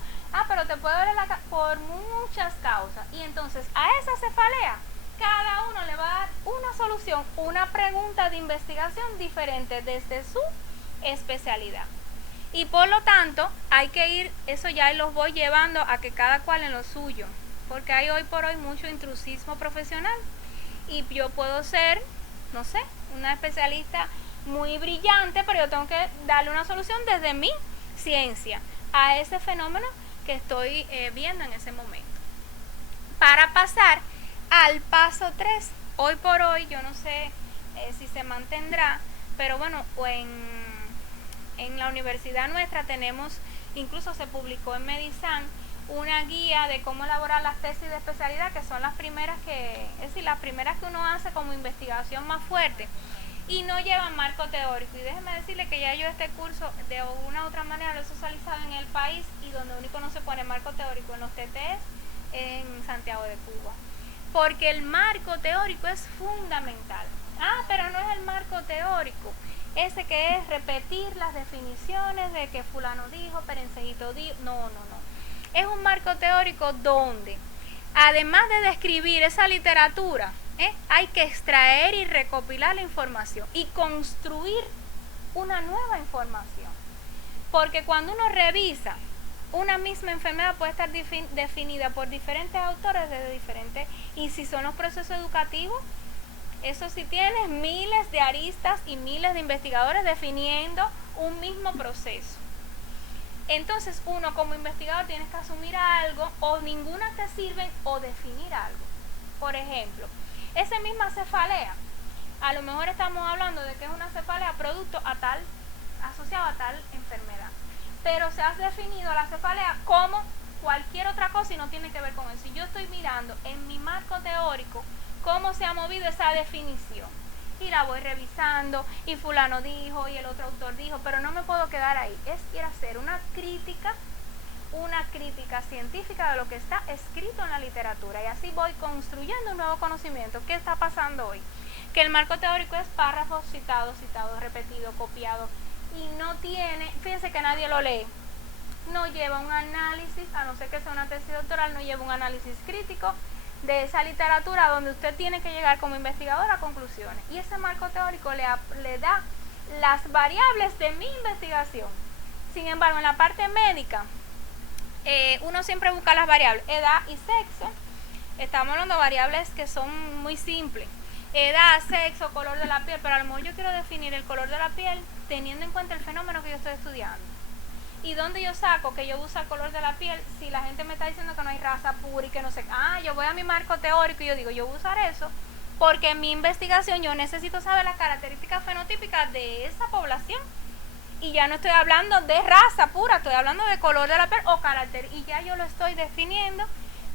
Pero te puede doler la cabeza por muchas causas. Y entonces a esa cefalea, cada uno le va a dar una solución, una pregunta de investigación diferente desde su especialidad. Y por lo tanto, hay que ir, eso ya los voy llevando a que cada cual en lo suyo, porque hay hoy por hoy mucho intrusismo profesional. Y yo puedo ser, no sé, una especialista muy brillante, pero yo tengo que darle una solución desde mi ciencia a ese fenómeno que estoy viendo en ese momento. Para pasar al paso 3, hoy por hoy, yo no sé si se mantendrá, pero bueno, en la universidad nuestra tenemos, incluso se publicó en Medizan, una guía de cómo elaborar las tesis de especialidad, que son las primeras las primeras que uno hace como investigación más fuerte y no llevan marco teórico. Y déjeme decirle que ya yo este curso de una u otra manera lo he socializado en el país, y donde único no se pone marco teórico en los TTs en Santiago de Cuba. porque el marco teórico es fundamental. Ah, pero no es el marco teórico, ese que es repetir las definiciones de que fulano dijo, perencejito dijo, no. Es un marco teórico donde, además de describir esa literatura, hay que extraer y recopilar la información y construir una nueva información. Porque cuando uno revisa, una misma enfermedad puede estar definida por diferentes autores desde diferentes, y si son los procesos educativos, eso sí tienes miles de aristas y miles de investigadores definiendo un mismo proceso. Entonces uno como investigador tienes que asumir algo, o ninguna te sirve, o definir algo. Por ejemplo, esa misma cefalea, a lo mejor estamos hablando de que es una cefalea producto asociado a tal enfermedad, pero se ha definido la cefalea como cualquier otra cosa y no tiene que ver con eso. Si yo estoy mirando en mi marco teórico cómo se ha movido esa definición, y la voy revisando, y fulano dijo, y el otro autor dijo, pero no me puedo quedar ahí, es ir a hacer una crítica científica de lo que está escrito en la literatura, y así voy construyendo un nuevo conocimiento. ¿Qué está pasando hoy? Que el marco teórico es párrafo citado, repetido, copiado, y no tiene, fíjense que nadie lo lee, no lleva un análisis, a no ser que sea una tesis doctoral, no lleva un análisis crítico de esa literatura donde usted tiene que llegar como investigador a conclusiones, y ese marco teórico le da las variables de mi investigación. Sin embargo, en la parte médica, uno siempre busca las variables, edad y sexo. Estamos hablando de variables que son muy simples, edad, sexo, color de la piel, pero a lo mejor yo quiero definir el color de la piel teniendo en cuenta el fenómeno que yo estoy estudiando. ¿Y dónde yo saco que yo uso el color de la piel si la gente me está diciendo que no hay raza pura y que no sé? Yo voy a mi marco teórico y yo digo, yo voy a usar eso porque en mi investigación yo necesito saber las características fenotípicas de esa población. Y ya no estoy hablando de raza pura, estoy hablando de color de la piel o carácter, y ya yo lo estoy definiendo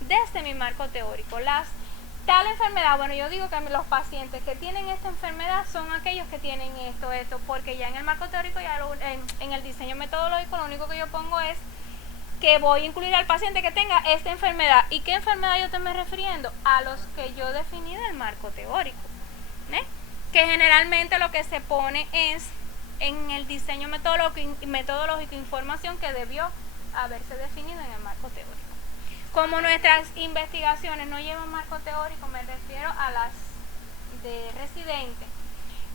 desde mi marco teórico. Tal enfermedad, bueno, yo digo que los pacientes que tienen esta enfermedad son aquellos que tienen esto, porque ya en el marco teórico, ya en el diseño metodológico, lo único que yo pongo es que voy a incluir al paciente que tenga esta enfermedad. ¿Y qué enfermedad yo estoy refiriendo? A los que yo definí en el marco teórico, que generalmente lo que se pone es en el diseño metodológico información que debió haberse definido en el marco teórico. Como nuestras investigaciones no llevan marco teórico, me refiero a las de residente,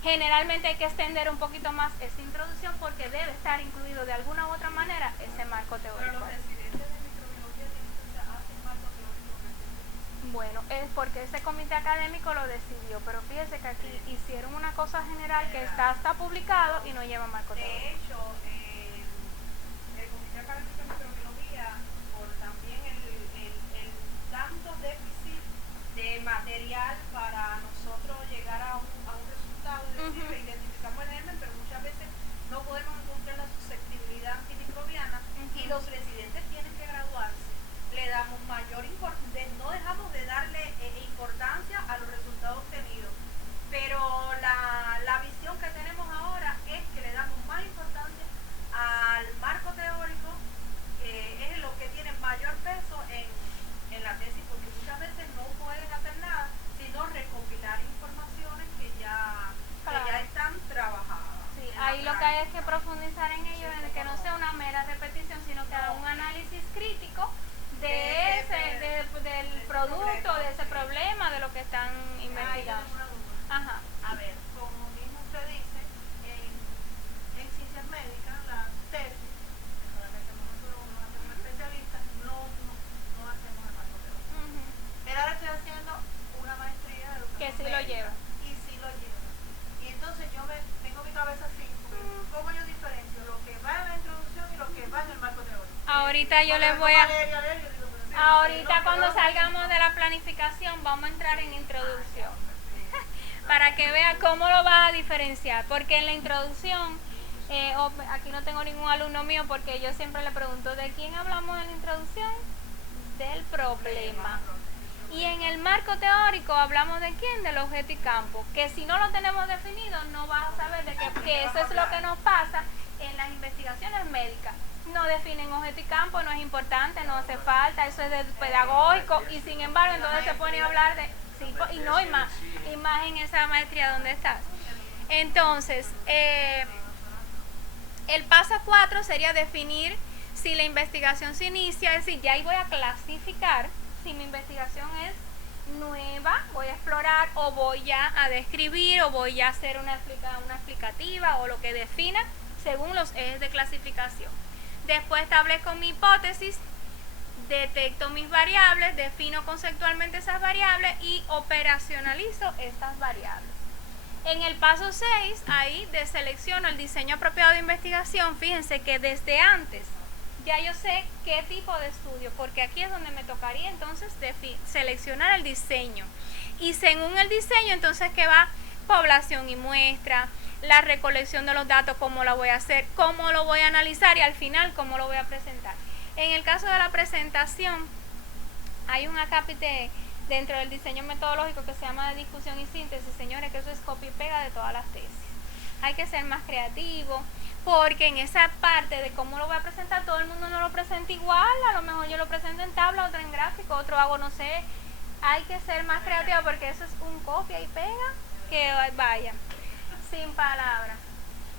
generalmente hay que extender un poquito más esa introducción porque debe estar incluido de alguna u otra manera ese marco teórico. Pero los residentes de microbiología hacen marco teórico. Bueno, es porque ese comité académico lo decidió, pero fíjese que aquí hicieron una cosa general que está publicado y no lleva marco teórico. De hecho, el comité académico de microbiología, por también el tanto déficit de material para nosotros llegar a un resultado, es decir, identificamos el germen, pero muchas veces no podemos encontrar la susceptibilidad antimicrobiana, y los residentes tienen que graduarse. Le damos mayor importancia, no dejamos de darle importancia a los resultados obtenidos, pero la visión que tenemos ahora es que le damos más importancia al marco teórico, que es lo que tiene mayor peso en la tesis, porque muchas veces no pueden hacer nada sino recopilar informaciones que ya están trabajadas. Sí, ahí lo que hay es que profundizar en ello, en que no sea una mera repetición, sino que haga un análisis crítico del producto, de ese problema, de lo que están investigando. Ajá. A ver, como mismo usted dice, en ciencias médicas, la tesis, para que nosotros nos hacemos especialistas, no hacemos el marco teórico. Pero ahora estoy haciendo una maestría de educación Que sí lo médica, lleva. y sí lo lleva. Y entonces yo tengo mi cabeza así, ¿cómo yo diferencio lo que va en la introducción y lo que va en el marco teórico? Ahorita yo les voy a... Ahorita cuando salgamos de la planificación vamos a entrar en introducción para que vea cómo lo vas a diferenciar, porque en la introducción, aquí no tengo ningún alumno mío porque yo siempre le pregunto, ¿de quién hablamos en la introducción? Del problema. Y en el marco teórico hablamos de quién, del objeto y campo, que si no lo tenemos definido no vas a saber de que eso es lo que nos pasa en las investigaciones médicas. no definen objeto y campo, no es importante, no hace falta, eso es de pedagógico, y sin embargo entonces se pone a hablar de, sí, y no, y más en esa maestría donde estás. Entonces, el paso 4 sería definir si la investigación se inicia, es decir, ya ahí voy a clasificar si mi investigación es nueva, voy a explorar o voy ya a describir o voy a hacer una explicativa o lo que defina según los ejes de clasificación. Después establezco mi hipótesis, detecto mis variables, defino conceptualmente esas variables y operacionalizo estas variables. En el paso 6, ahí selecciono el diseño apropiado de investigación. Fíjense que desde antes ya yo sé qué tipo de estudio, porque aquí es donde me tocaría entonces seleccionar el diseño. Y según el diseño, entonces que va población y muestra, la recolección de los datos, cómo la voy a hacer, cómo lo voy a analizar y al final cómo lo voy a presentar. En el caso de la presentación, hay un acápite dentro del diseño metodológico que se llama de discusión y síntesis, señores, que eso es copia y pega de todas las tesis. Hay que ser más creativo, porque en esa parte de cómo lo voy a presentar, todo el mundo no lo presenta igual, a lo mejor yo lo presento en tabla, otro en gráfico, otro hago, no sé, hay que ser más creativo porque eso es un copia y pega que vaya, sin palabras.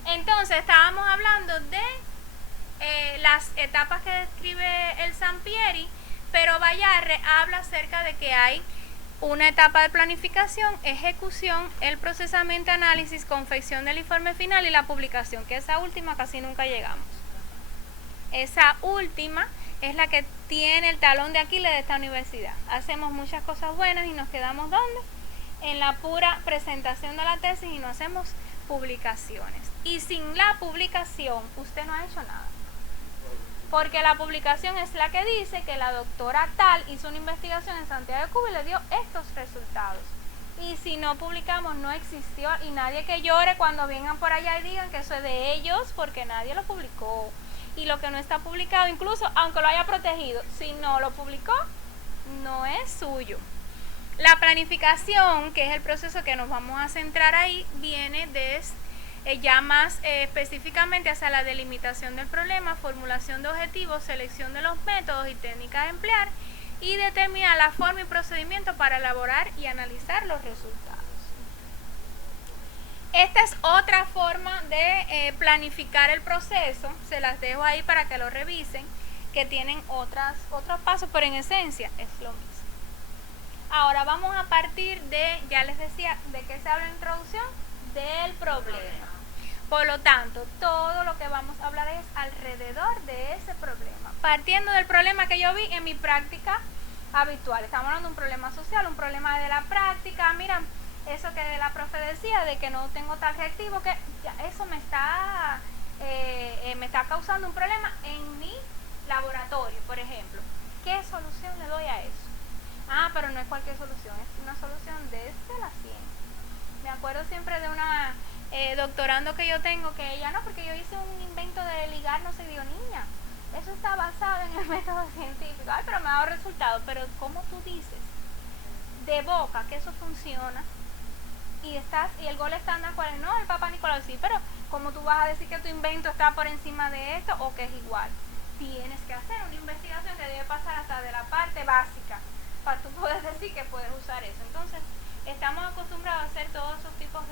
Entonces, estábamos hablando de las etapas que describe el Sampieri, pero Bayarre habla acerca de que hay una etapa de planificación, ejecución, el procesamiento, análisis, confección del informe final y la publicación, que esa última casi nunca llegamos. Esa última es la que tiene el talón de Aquiles de esta universidad. Hacemos muchas cosas buenas y nos quedamos ¿dónde? En la pura presentación de la tesis y no hacemos publicaciones. Y sin la publicación usted no ha hecho nada. Porque la publicación es la que dice que la doctora tal hizo una investigación en Santiago de Cuba y le dio estos resultados. Y si no publicamos, no existió, y nadie que llore cuando vengan por allá y digan que eso es de ellos porque nadie lo publicó. Y lo que no está publicado, incluso aunque lo haya protegido, si no lo publicó, no es suyo. La planificación, que es el proceso que nos vamos a centrar ahí, viene desde ya más específicamente hacia la delimitación del problema, formulación de objetivos, selección de los métodos y técnicas a emplear y determinar la forma y procedimiento para elaborar y analizar los resultados. Esta es otra forma de planificar el proceso, se las dejo ahí para que lo revisen, que tienen otros pasos, pero en esencia es lo mismo. Ahora vamos a partir de, ya les decía, ¿de qué se habla en introducción? Del problema. Por lo tanto, todo lo que vamos a hablar es alrededor de ese problema. Partiendo del problema que yo vi en mi práctica habitual. Estamos hablando de un problema social, un problema de la práctica. Mira, eso que la profe decía de que no tengo tal reactivo, que ya eso me está causando un problema en mi laboratorio, por ejemplo. ¿Qué solución le doy a eso? Ah, pero no es cualquier solución, es una solución desde la ciencia. Me acuerdo siempre de una doctorando que yo tengo, que ella no, porque yo hice un invento de ligar, no sé, digo, niña, eso está basado en el método científico. Ay, pero me ha dado resultados. Pero ¿cómo tú dices de boca que eso funciona? Y el gol estándar, ¿cuál es? No, el Papa Nicolau, sí, pero ¿cómo tú vas a decir que tu invento está por encima de esto o que es igual? Tienes que hacer una investigación que debe pasar hasta de la parte básica para tú poder decir que puedes usar eso. Entonces, estamos acostumbrados a hacer todos esos tipos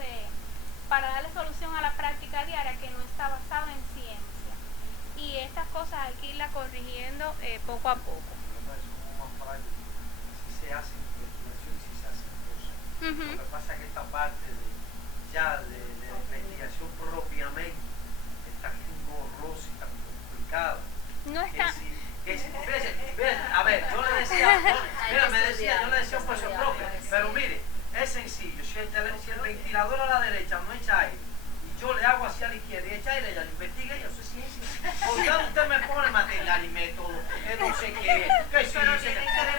para darle solución a la práctica diaria que no está basado en ciencia. Y estas cosas hay que irlas corrigiendo poco a poco. Si se hace investigación, si se hacen cosas. Lo que pasa es que esta parte de la investigación propiamente está engorrosa y tan complicada. No está. A ver, yo le decía, yo le decía a un profesor, profe, pero mire, es sencillo, si el ventilador a la derecha no echa aire, y yo le hago hacia la izquierda y echa aire, ella lo investiga y eso es ciencia. ¿Por qué usted me pone material y método? No sé qué, que sí,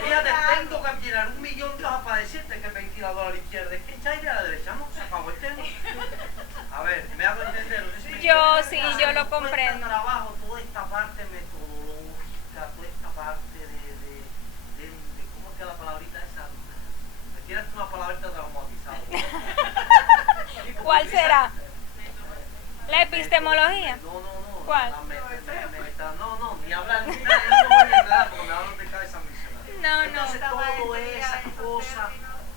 fíjate, tengo que llenar 1 millón de hojas para decirte que el ventilador a la izquierda es que echa aire a la derecha, no, se acabó el tema. A ver, me hago entender. Yo lo comprendo. Trabajo toda esta parte metodológica, toda esta parte de ¿cómo es que la palabrita esa? Me tienes una palabrita traumatizada. ¿Cuál será? ¿La epistemología? No. ¿Cuál? La maestra, no, ni hablar, ni nada, él no voy a enredar porque me hablan de cabeza mencionada. No, Entonces todo esa cosa.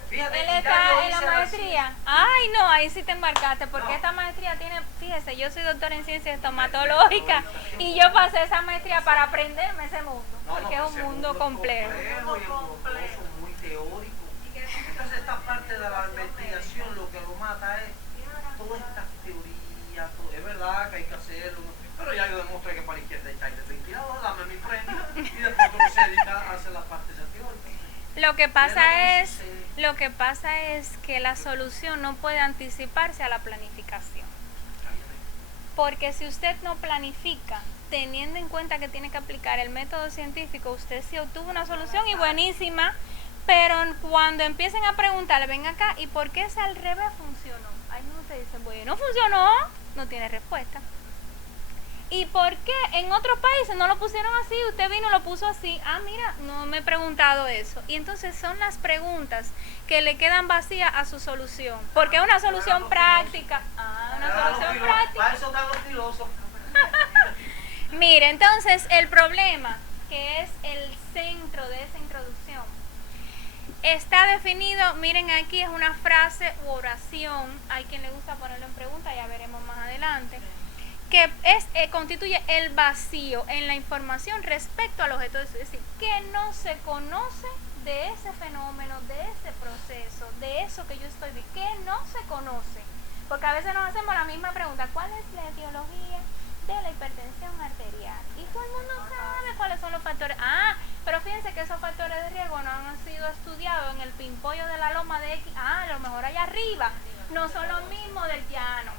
Fíjate, Él y ya está yo en la hice maestría. Ay, no, ahí sí te embarcaste, porque No. esta maestría tiene, fíjese, yo soy doctora en ciencias estomatológicas y yo pasé esa maestría para aprenderme ese mundo, porque es un mundo complejo. Y es engorroso, muy teórico. Entonces esta parte de la investigación lo que lo mata es todas estas teorías, es verdad que hay que hacerlo, pero ya yo demostré que para la izquierda está el ventilador, dame mi premio y después uno se dedica a hacer la parte de teórica. Lo que pasa es que la solución no puede anticiparse a la planificación. Porque si usted no planifica, teniendo en cuenta que tiene que aplicar el método científico, usted sí obtuvo una solución y buenísima, pero cuando empiecen a preguntarle, ven acá, ¿y por qué ese al revés funcionó? Ahí mismo usted dice, bueno, funcionó, no tiene respuesta. ¿Y por qué en otros países no lo pusieron así? Usted vino y lo puso así. Ah, mira, no me he preguntado eso. Y entonces son las preguntas que le quedan vacías a su solución. Porque es una solución práctica. Una solución práctica. Para eso están los filósofos. Mire, entonces el problema, que es el centro de esa introducción, está definido, miren aquí, es una frase u oración. Hay quien le gusta ponerlo en pregunta, ya veremos más adelante. Que constituye el vacío en la información respecto al objeto de estudio, es decir, que no se conoce de ese fenómeno, de ese proceso, de eso que yo estoy viendo, que no se conoce. Porque a veces nos hacemos la misma pregunta, ¿cuál es la etiología de la hipertensión arterial? Y todo el mundo sabe cuáles son los factores. Ah, pero fíjense que esos factores de riesgo no han sido estudiados en el pimpollo de la loma de X. Ah, a lo mejor allá arriba no son los mismos del llano.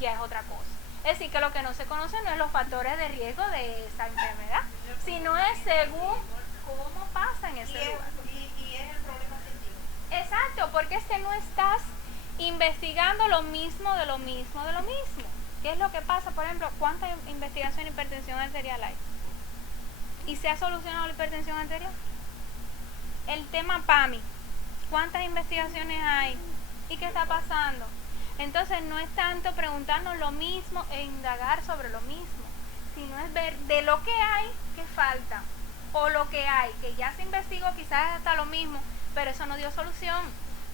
Ya es otra cosa. Es decir, que lo que no se conoce no es los factores de riesgo de esa enfermedad, sino es según cómo pasa en ese lugar. Y es el problema científico. Exacto, porque es que no estás investigando lo mismo de lo mismo de lo mismo. ¿Qué es lo que pasa? Por ejemplo, ¿cuánta investigación en hipertensión arterial hay? ¿Y se ha solucionado la hipertensión arterial? El tema PAMI, ¿cuántas investigaciones hay? ¿Y qué está pasando? Entonces no es tanto preguntarnos lo mismo e indagar sobre lo mismo, sino es ver de lo que hay, qué falta, o lo que hay, que ya se investigó quizás hasta lo mismo, pero eso no dio solución,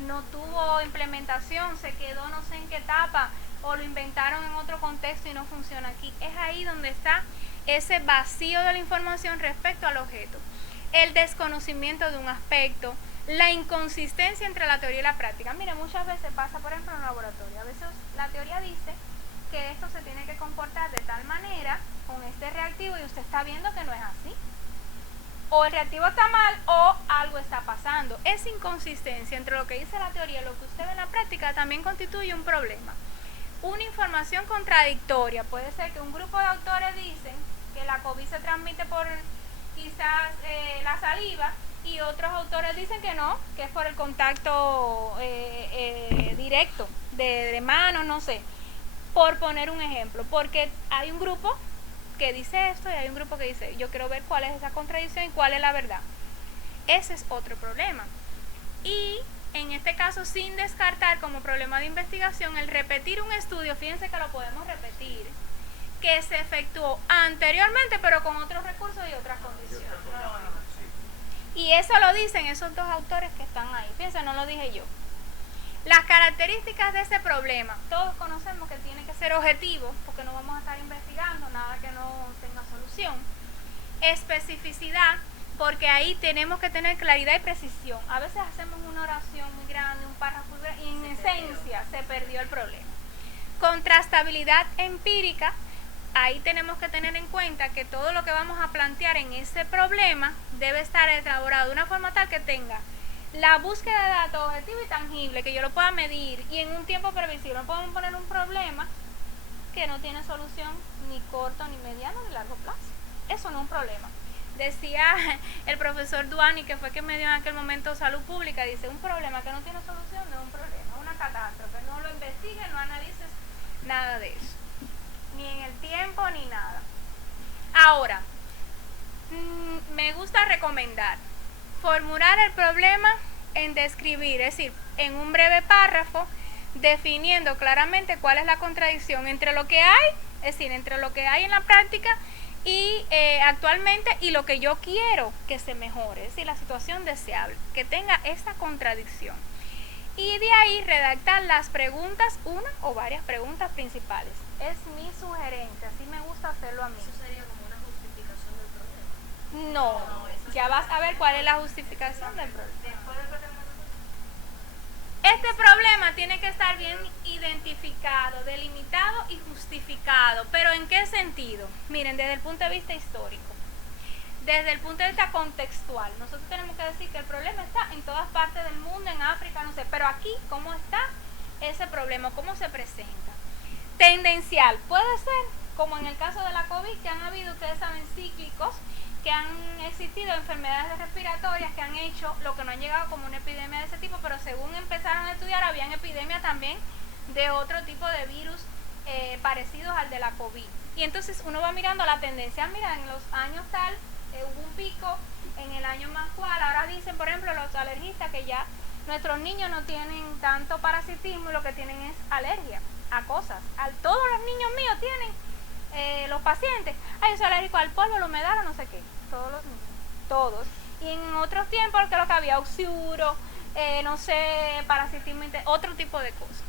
no tuvo implementación, se quedó no sé en qué etapa, o lo inventaron en otro contexto y no funciona aquí. Es ahí donde está ese vacío de la información respecto al objeto, el desconocimiento de un aspecto, la inconsistencia entre la teoría y la práctica. Mire, muchas veces pasa, por ejemplo, en un laboratorio. A veces la teoría dice que esto se tiene que comportar de tal manera con este reactivo y usted está viendo que no es así. O el reactivo está mal o algo está pasando. Esa inconsistencia entre lo que dice la teoría y lo que usted ve en la práctica también constituye un problema. Una información contradictoria. Puede ser que un grupo de autores dicen que la COVID se transmite por quizás la saliva, y otros autores dicen que no, que es por el contacto directo de manos, no sé, por poner un ejemplo, porque hay un grupo que dice esto y hay un grupo que dice, yo quiero ver cuál es esa contradicción y cuál es la verdad. Ese es otro problema. Y en este caso, sin descartar como problema de investigación el repetir un estudio, fíjense que lo podemos repetir, que se efectuó anteriormente pero con otros recursos y otras condiciones. Y eso lo dicen esos dos autores que están ahí. Fíjense, no lo dije yo. Las características de ese problema, todos conocemos que tiene que ser objetivo, porque no vamos a estar investigando nada que no tenga solución. Especificidad, porque ahí tenemos que tener claridad y precisión. A veces hacemos una oración muy grande, un párrafo muy grande, y en esencia se perdió el problema. Contrastabilidad empírica. Ahí tenemos que tener en cuenta que todo lo que vamos a plantear en ese problema debe estar elaborado de una forma tal que tenga la búsqueda de datos objetivo y tangible, que yo lo pueda medir y en un tiempo previsible. No podemos poner un problema que no tiene solución ni corto, ni mediano, ni largo plazo. Eso no es un problema. Decía el profesor Duani, que fue quien me dio en aquel momento salud pública, dice, un problema que no tiene solución no es un problema, es una catástrofe. No lo investigues, no analices nada de eso, ni en el tiempo ni nada. Ahora, me gusta recomendar formular el problema en describir, es decir, en un breve párrafo, definiendo claramente cuál es la contradicción entre lo que hay, es decir, entre lo que hay en la práctica Y actualmente, y lo que yo quiero que se mejore, es decir, la situación deseable, que tenga esa contradicción. Y de ahí redactar las preguntas, una o varias preguntas principales. Es mi sugerencia, así me gusta hacerlo a mí. Eso sería como una justificación del problema. No, ya vas a ver cuál es la justificación del problema. Después del problema. Este problema tiene que estar bien identificado, delimitado y justificado. ¿Pero en qué sentido? Miren, desde el punto de vista histórico, desde el punto de vista contextual, nosotros tenemos que decir que el problema está en todas partes del mundo, en África, no sé, pero aquí, ¿cómo está ese problema? ¿Cómo se presenta? Tendencial, puede ser, como en el caso de la COVID, que han habido, ustedes saben, cíclicos, que han existido enfermedades respiratorias que han hecho lo que no han llegado como una epidemia de ese tipo, pero según empezaron a estudiar, habían epidemias también de otro tipo de virus parecidos al de la COVID. Y entonces uno va mirando la tendencia, mira, en los años tal, hubo un pico, en el año más cual, ahora dicen, por ejemplo, los alergistas que ya nuestros niños no tienen tanto parasitismo y lo que tienen es alergia a cosas. Todos los niños míos tienen, los pacientes, yo soy alérgico al polvo, la humedad, o no sé qué, todos los niños, todos. Y en otros tiempos que lo que había oxiuro, no sé, parasitismo, otro tipo de cosas.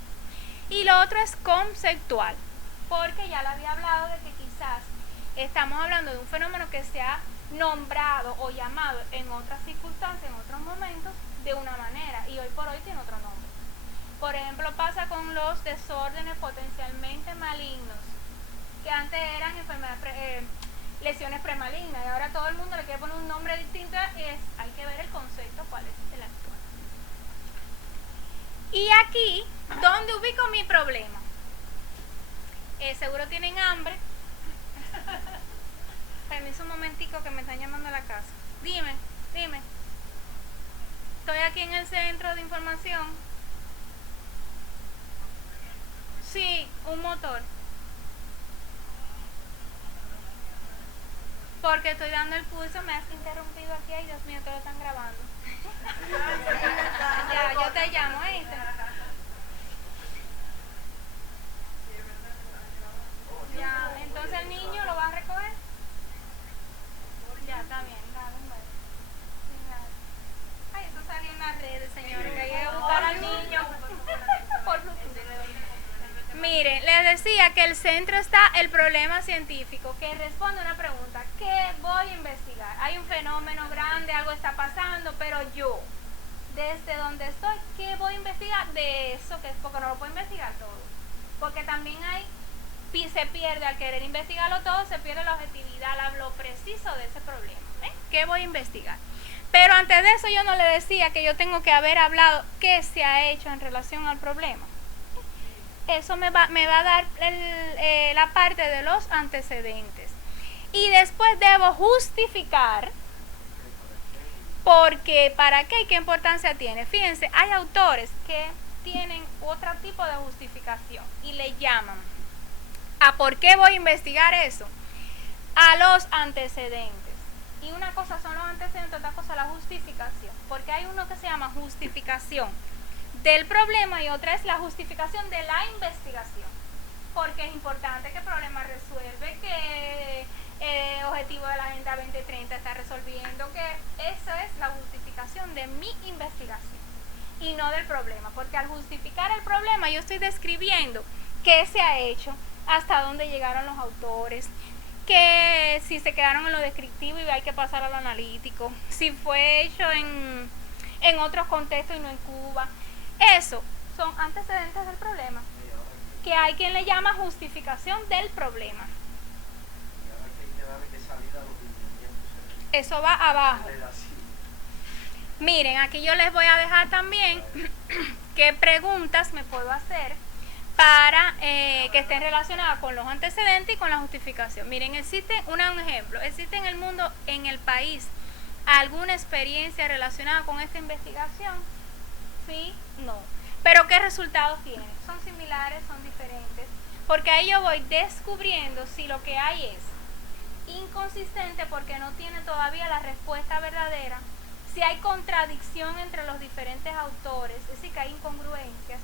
Y lo otro es conceptual, porque ya le había hablado de que quizás estamos hablando de un fenómeno que se ha nombrado o llamado en otras circunstancias, en otros momentos, de una manera, y hoy por hoy tiene otro nombre. Por ejemplo, pasa con los desórdenes potencialmente malignos, que antes eran enfermedades, lesiones premalignas, y ahora todo el mundo le quiere poner un nombre distinto, y hay que ver el concepto, cuál es el actual. Y aquí, ¿dónde ubico mi problema? Seguro tienen hambre. Permiso un momentico que me están llamando a la casa. Dime. Estoy aquí en el centro de información. Sí, un motor. Porque estoy dando el pulso, me has interrumpido aquí, ay Dios mío, te lo están grabando. Ya, yo te llamo, Ya, entonces el niño lo va a recoger. Ya, está bien, dale un beso. Ay, eso salió en las redes, señores, que hay que buscar al niño por Bluetooth. Miren, les decía que el centro está el problema científico, que responde a una pregunta, ¿qué voy a investigar? Hay un fenómeno grande, algo está pasando, pero yo, desde donde estoy, ¿qué voy a investigar de eso? Que es porque no lo puedo investigar todo. Porque también se pierde al querer investigarlo todo, se pierde la objetividad, lo preciso de ese problema. ¿Qué voy a investigar? Pero antes de eso yo no le decía que yo tengo que haber hablado qué se ha hecho en relación al problema. Eso me va a dar la parte de los antecedentes. Y después debo justificar porque ¿para qué y qué importancia tiene? Fíjense, hay autores que tienen otro tipo de justificación y le llaman a por qué voy a investigar eso, a los antecedentes. Y una cosa son los antecedentes, otra cosa la justificación, porque hay uno que se llama justificación del problema y otra es la justificación de la investigación, porque es importante que el problema resuelve, que el objetivo de la Agenda 2030 está resolviendo, que esa es la justificación de mi investigación y no del problema, porque al justificar el problema yo estoy describiendo qué se ha hecho, hasta dónde llegaron los autores, que si se quedaron en lo descriptivo y hay que pasar a lo analítico, si fue hecho en otros contextos y no en Cuba. Eso son antecedentes del problema, que hay quien le llama justificación del problema. Eso va abajo. Miren, aquí yo les voy a dejar también qué preguntas me puedo hacer para que estén relacionadas con los antecedentes y con la justificación. Miren, existe un ejemplo, ¿existe en el mundo, en el país, alguna experiencia relacionada con esta investigación? Sí, no. Pero ¿qué resultados tienen? ¿Son similares? ¿Son diferentes? Porque ahí yo voy descubriendo si lo que hay es inconsistente porque no tiene todavía la respuesta verdadera, si hay contradicción entre los diferentes autores, es decir, que hay incongruencias,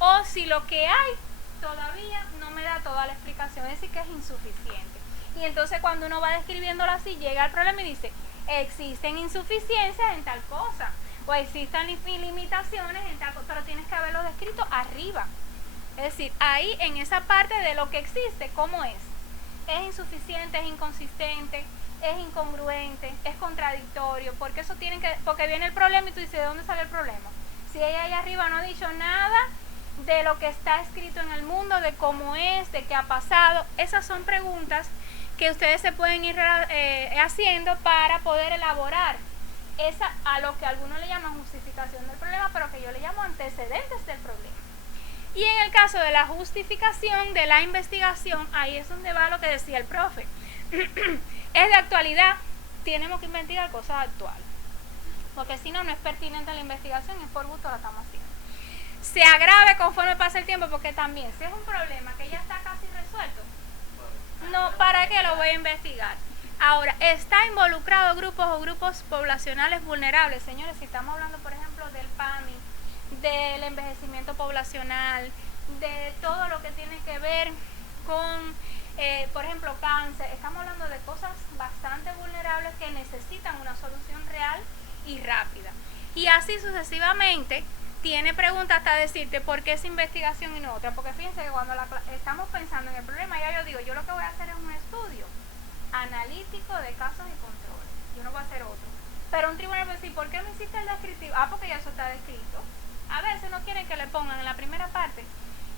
o si lo que hay todavía no me da toda la explicación, es decir, que es insuficiente. Y entonces cuando uno va describiéndolo así, llega al problema y dice, existen insuficiencias en tal cosa, o existen limitaciones en tal cosa, pero tienes que haberlo descrito arriba. Es decir, ahí en esa parte de lo que existe, ¿cómo es? ¿Es insuficiente, es inconsistente, es incongruente, es contradictorio? Porque eso tienen que, porque viene el problema y tú dices, ¿de dónde sale el problema? Si ella ahí arriba no ha dicho nada de lo que está escrito en el mundo, de cómo es, de qué ha pasado, esas son preguntas que ustedes se pueden ir haciendo para poder elaborar esa, a lo que algunos le llaman justificación del problema, pero que yo le llamo antecedentes del problema. Y en el caso de la justificación de la investigación, ahí es donde va lo que decía el profe. Es de actualidad, tenemos que investigar cosas actuales, porque si no, no es pertinente la investigación, es por gusto la estamos haciendo. Se agrave conforme pasa el tiempo, porque también, si es un problema que ya está casi resuelto, no, ¿para qué lo voy a investigar? Ahora, ¿está involucrado grupos o grupos poblacionales vulnerables? Señores, si estamos hablando, por ejemplo, del PAMI, del envejecimiento poblacional, de todo lo que tiene que ver con, por ejemplo, cáncer, estamos hablando de cosas bastante vulnerables que necesitan una solución real y rápida. Y así sucesivamente, tiene preguntas hasta decirte por qué esa investigación y no otra, porque fíjense que cuando estamos pensando en el problema, ya yo digo, yo lo que voy a hacer es un estudio analítico de casos y controles, yo no voy a hacer otro. Pero un tribunal va a decir, ¿por qué me hiciste el descriptivo? Ah, porque ya eso está descrito. A veces no quieren que le pongan en la primera parte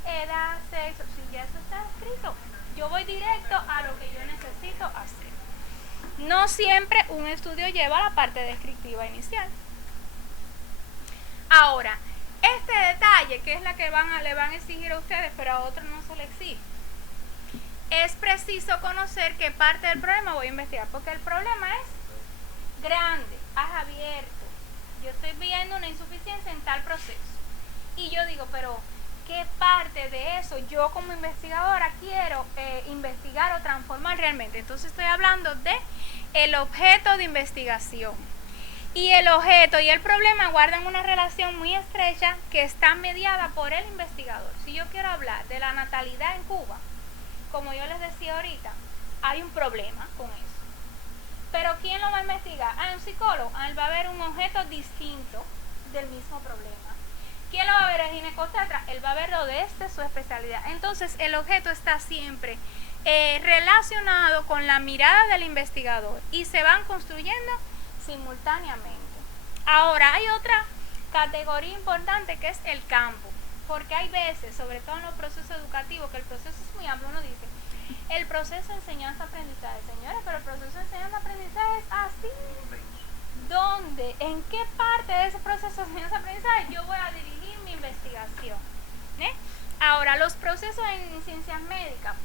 edad, sexo, si ya eso está escrito, yo voy directo a lo que yo necesito hacer. No siempre un estudio lleva la parte descriptiva inicial. Ahora, este detalle, que es la que le van a exigir a ustedes, pero a otros no se le exige, es preciso conocer qué parte del problema voy a investigar, porque el problema es grande, es abierto. Yo estoy viendo una insuficiencia en tal proceso. Y yo digo, pero ¿qué parte de eso yo como investigadora quiero investigar o transformar realmente? Entonces estoy hablando de el objeto de investigación. Y el objeto y el problema guardan una relación muy estrecha que está mediada por el investigador. Si yo quiero hablar de la natalidad en Cuba, como yo les decía ahorita, hay un problema con eso. Pero ¿quién lo va a investigar? Un psicólogo. Él va a ver un objeto distinto del mismo problema. ¿Quién lo va a ver? El ginecobstetra. Él va a verlo desde su especialidad. Entonces el objeto está siempre relacionado con la mirada del investigador y se van construyendo simultáneamente. Ahora hay otra categoría importante que es el campo, porque hay veces, sobre todo en los procesos educativos, que el proceso es muy amplio. Uno dice, el proceso de enseñanza-aprendizaje, señores, pero el proceso de enseñanza-aprendizaje es así. ¿Dónde? ¿En qué parte de ese proceso de enseñanza-aprendizaje yo voy a dirigir mi investigación? Ahora, los procesos en ciencias médicas,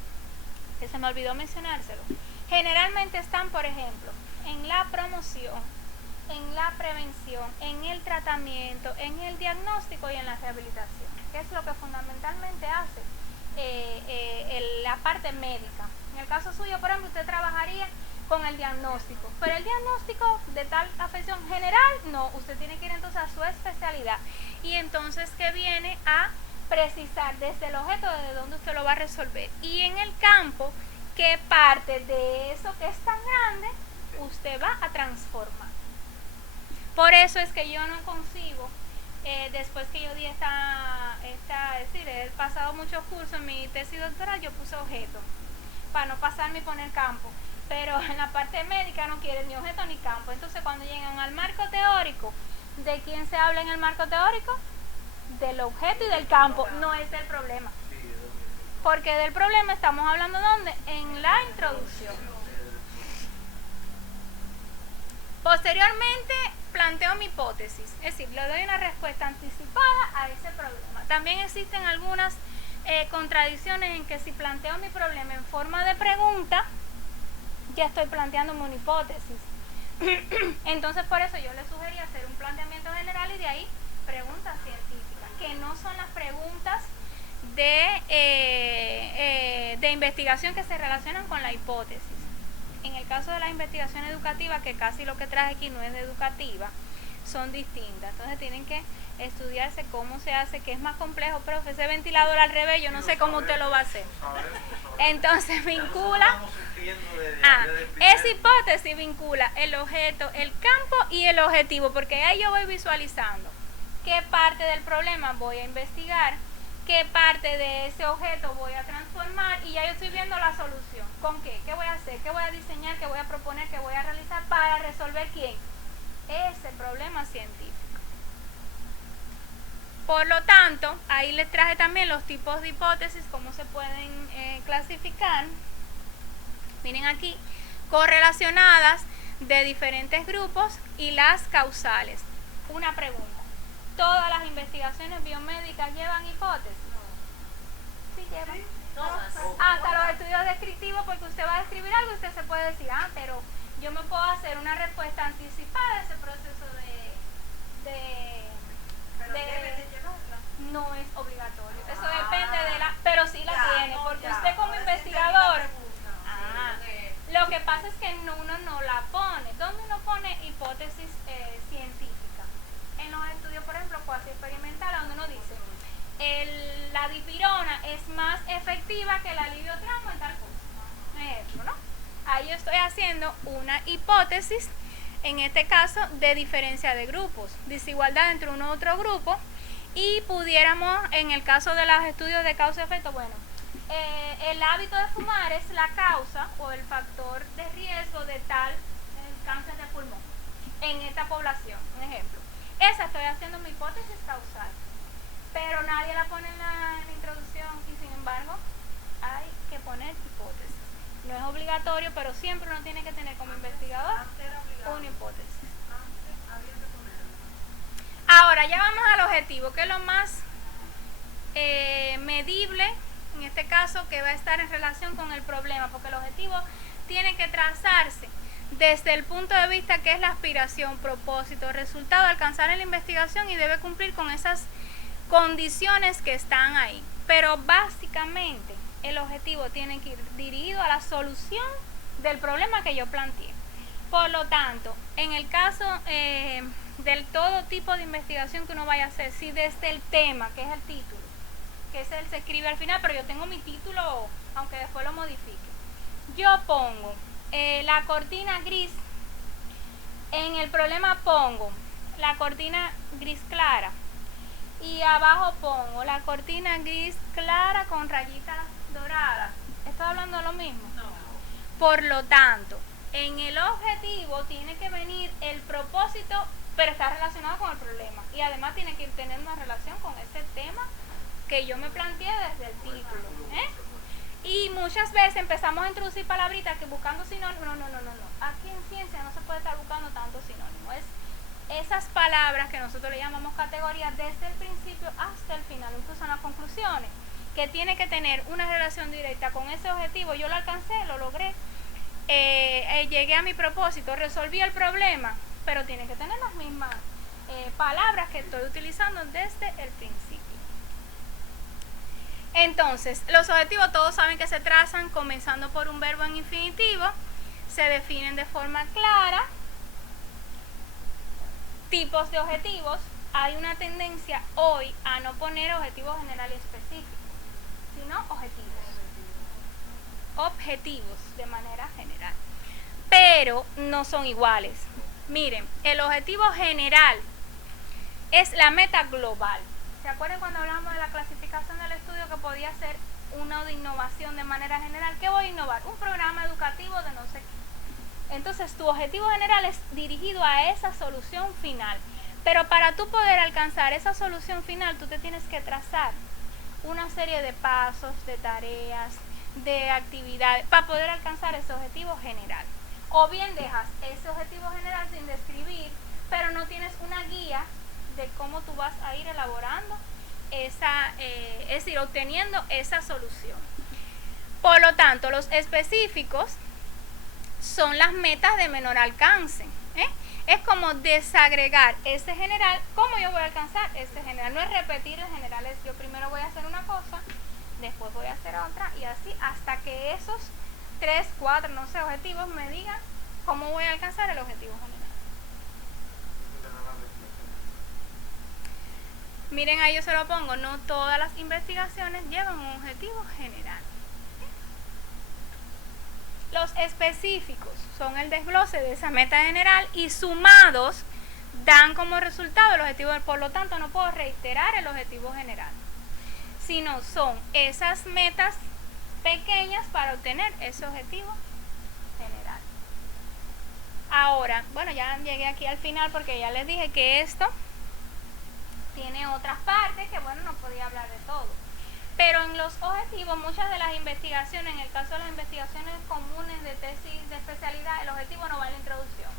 que se me olvidó mencionárselo, generalmente están, por ejemplo, en la promoción, en la prevención, en el tratamiento, en el diagnóstico y en la rehabilitación, que es lo que fundamentalmente hace la parte médica. En el caso suyo, por ejemplo, usted trabajaría con el diagnóstico, pero el diagnóstico de tal afección general, no, usted tiene que ir entonces a su especialidad y entonces que viene a precisar desde el objeto desde dónde usted lo va a resolver y en el campo qué parte de eso que es tan grande usted va a transformar. Por eso es que yo no concibo, después que yo di es decir, he pasado muchos cursos en mi tesis doctoral, yo puse objeto, para no pasarme y poner campo, pero en la parte médica no quieren ni objeto ni campo. Entonces cuando llegan al marco teórico, ¿de quién se habla en el marco teórico? Del objeto y del campo, no es del problema. Porque del problema estamos hablando ¿dónde? En la introducción. Posteriormente planteo mi hipótesis, es decir, le doy una respuesta anticipada a ese problema. También existen algunas contradicciones en que si planteo mi problema en forma de pregunta, ya estoy planteando una hipótesis. Entonces por eso yo le sugerí hacer un planteamiento general y de ahí preguntas científicas, que no son las preguntas de investigación que se relacionan con la hipótesis. En el caso de la investigación educativa, que casi lo que traje aquí no es de educativa, son distintas. Entonces tienen que estudiarse cómo se hace, que es más complejo, profe, ese ventilador al revés, yo no sé cómo usted lo va a hacer. Entonces vincula, esa hipótesis vincula el objeto, el campo y el objetivo, porque ahí yo voy visualizando qué parte del problema voy a investigar, qué parte de ese objeto voy a transformar y ya yo estoy viendo la solución. ¿Con qué? ¿Qué voy a hacer? ¿Qué voy a diseñar? ¿Qué voy a proponer? ¿Qué voy a realizar para resolver quién? Ese problema científico. Por lo tanto, ahí les traje también los tipos de hipótesis, cómo se pueden clasificar. Miren aquí, correlacionadas de diferentes grupos y las causales. Una pregunta. ¿Todas las investigaciones biomédicas llevan hipótesis? Sí llevan. Todas. Hasta los estudios descriptivos, porque usted va a describir algo y usted se puede decir, pero yo me puedo hacer una respuesta anticipada a ese proceso no es obligatorio. Eso depende de la, pero sí la tiene, porque usted como investigador, lo que pasa es que uno no la pone. ¿Dónde uno pone hipótesis científica? En los estudios, por ejemplo, cuasi experimentales, donde uno dice la dipirona es más efectiva que el alivio tramo en tal cosa. Ejemplo, ¿no? Ahí yo estoy haciendo una hipótesis, en este caso, de diferencia de grupos, desigualdad entre uno u otro grupo, y pudiéramos, en el caso de los estudios de causa-efecto, bueno, el hábito de fumar es la causa o el factor de riesgo de tal cáncer de pulmón en esta población, un ejemplo. Esa estoy haciendo mi hipótesis causal, pero nadie la pone en la introducción y sin embargo hay que poner hipótesis. No es obligatorio, pero siempre uno tiene que tener como investigador una hipótesis. Ahora ya vamos al objetivo, que es lo más medible, en este caso, que va a estar en relación con el problema, porque el objetivo tiene que trazarse desde el punto de vista que es la aspiración, propósito, resultado, alcanzar en la investigación y debe cumplir con esas condiciones que están ahí. Pero básicamente el objetivo tiene que ir dirigido a la solución del problema que yo planteé. Por lo tanto, en el caso del todo tipo de investigación que uno vaya a hacer, si desde el tema, que es el título, que es el se escribe al final, pero yo tengo mi título, aunque después lo modifique, yo pongo la cortina gris, en el problema pongo la cortina gris clara y abajo pongo la cortina gris clara con rayitas doradas. ¿Estoy hablando de lo mismo? No. Por lo tanto, en el objetivo tiene que venir el propósito, pero está relacionado con el problema y además tiene que tener una relación con ese tema que yo me planteé desde el título. Y muchas veces empezamos a introducir palabritas que buscando sinónimos. No. Aquí en ciencia no se puede estar buscando tanto sinónimo. Es esas palabras que nosotros le llamamos categorías desde el principio hasta el final, incluso en las conclusiones, que tiene que tener una relación directa con ese objetivo. Yo lo alcancé, lo logré, llegué a mi propósito, resolví el problema, pero tiene que tener las mismas palabras que estoy utilizando desde el principio. Entonces, los objetivos todos saben que se trazan comenzando por un verbo en infinitivo, se definen de forma clara. Tipos de objetivos, hay una tendencia hoy a no poner objetivos generales específicos, sino objetivos de manera general, pero no son iguales. Miren, el objetivo general es la meta global. ¿Se acuerdan cuando hablamos de la clasificación del estudio que podía ser uno de innovación de manera general? ¿Qué voy a innovar? Un programa educativo de no sé qué. Entonces tu objetivo general es dirigido a esa solución final, pero para tú poder alcanzar esa solución final tú te tienes que trazar una serie de pasos, de tareas, de actividades para poder alcanzar ese objetivo general. O bien dejas ese objetivo general sin describir, pero no tienes una guía de cómo tú vas a ir elaborando esa, es decir, obteniendo esa solución. Por lo tanto, los específicos son las metas de menor alcance. Es como desagregar ese general, ¿cómo yo voy a alcanzar ese general? No es repetir el general, es yo primero voy a hacer una cosa, después voy a hacer otra y así hasta que esos 3, 4, no sé, objetivos me digan cómo voy a alcanzar el objetivo general. Miren, ahí yo se lo pongo, no todas las investigaciones llevan un objetivo general. Los específicos son el desglose de esa meta general y sumados dan como resultado el objetivo. Por lo tanto, no puedo reiterar el objetivo general, sino son esas metas pequeñas para obtener ese objetivo general. Ahora, bueno, ya llegué aquí al final porque ya les dije que esto tiene otras partes que, bueno, no podía hablar de todo. Pero en los objetivos, muchas de las investigaciones, en el caso de las investigaciones comunes de tesis de especialidad, el objetivo no va en la introducción,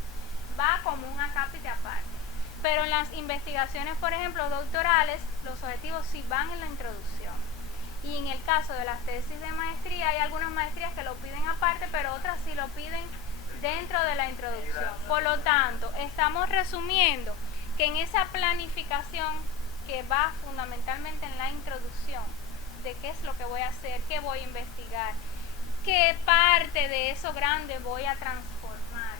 va como un acápite aparte. Pero en las investigaciones, por ejemplo, doctorales, los objetivos sí van en la introducción. Y en el caso de las tesis de maestría, hay algunas maestrías que lo piden aparte, pero otras sí lo piden dentro de la introducción. Por lo tanto, estamos resumiendo que en esa planificación que va fundamentalmente en la introducción, de qué es lo que voy a hacer, qué voy a investigar, qué parte de eso grande voy a transformar,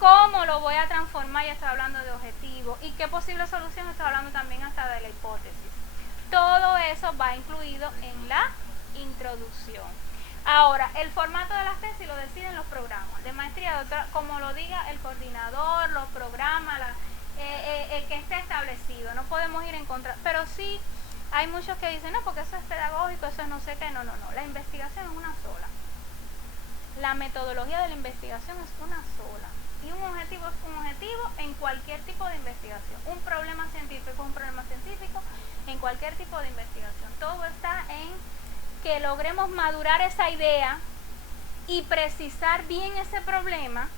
cómo lo voy a transformar, ya estoy hablando de objetivos, y qué posible solución, estoy hablando también hasta de la hipótesis. Todo eso va incluido en la introducción. Ahora, el formato de las tesis lo deciden los programas de maestría, doctora, como lo diga el coordinador, los programas, el que esté establecido, no podemos ir en contra, pero sí hay muchos que dicen, no, porque eso es pedagógico, eso es no sé qué, no, la investigación es una sola, la metodología de la investigación es una sola, y un objetivo es un objetivo en cualquier tipo de investigación, un problema científico es un problema científico en cualquier tipo de investigación, todo está en que logremos madurar esa idea y precisar bien ese problema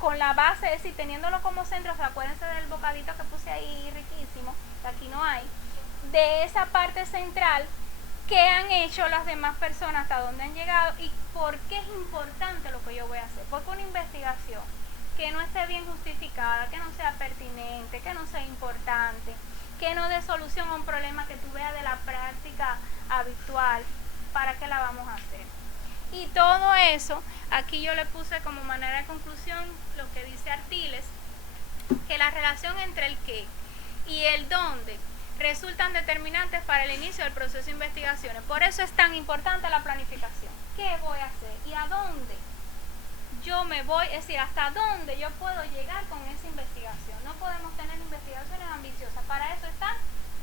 con la base, es decir, teniéndolo como centro. O sea, acuérdense del bocadito que puse ahí riquísimo, que aquí no hay, de esa parte central que han hecho las demás personas, hasta dónde han llegado y por qué es importante lo que yo voy a hacer. Porque una investigación que no esté bien justificada, que no sea pertinente, que no sea importante, que no dé solución a un problema que tú veas de la práctica habitual, ¿para qué la vamos a hacer? Y todo eso, aquí yo le puse como manera de conclusión lo que dice Artiles, que la relación entre el qué y el dónde resultan determinantes para el inicio del proceso de investigaciones. Por eso es tan importante la planificación. ¿Qué voy a hacer? ¿Y a dónde yo me voy? Es decir, ¿hasta dónde yo puedo llegar con esa investigación? No podemos tener investigaciones ambiciosas. Para eso están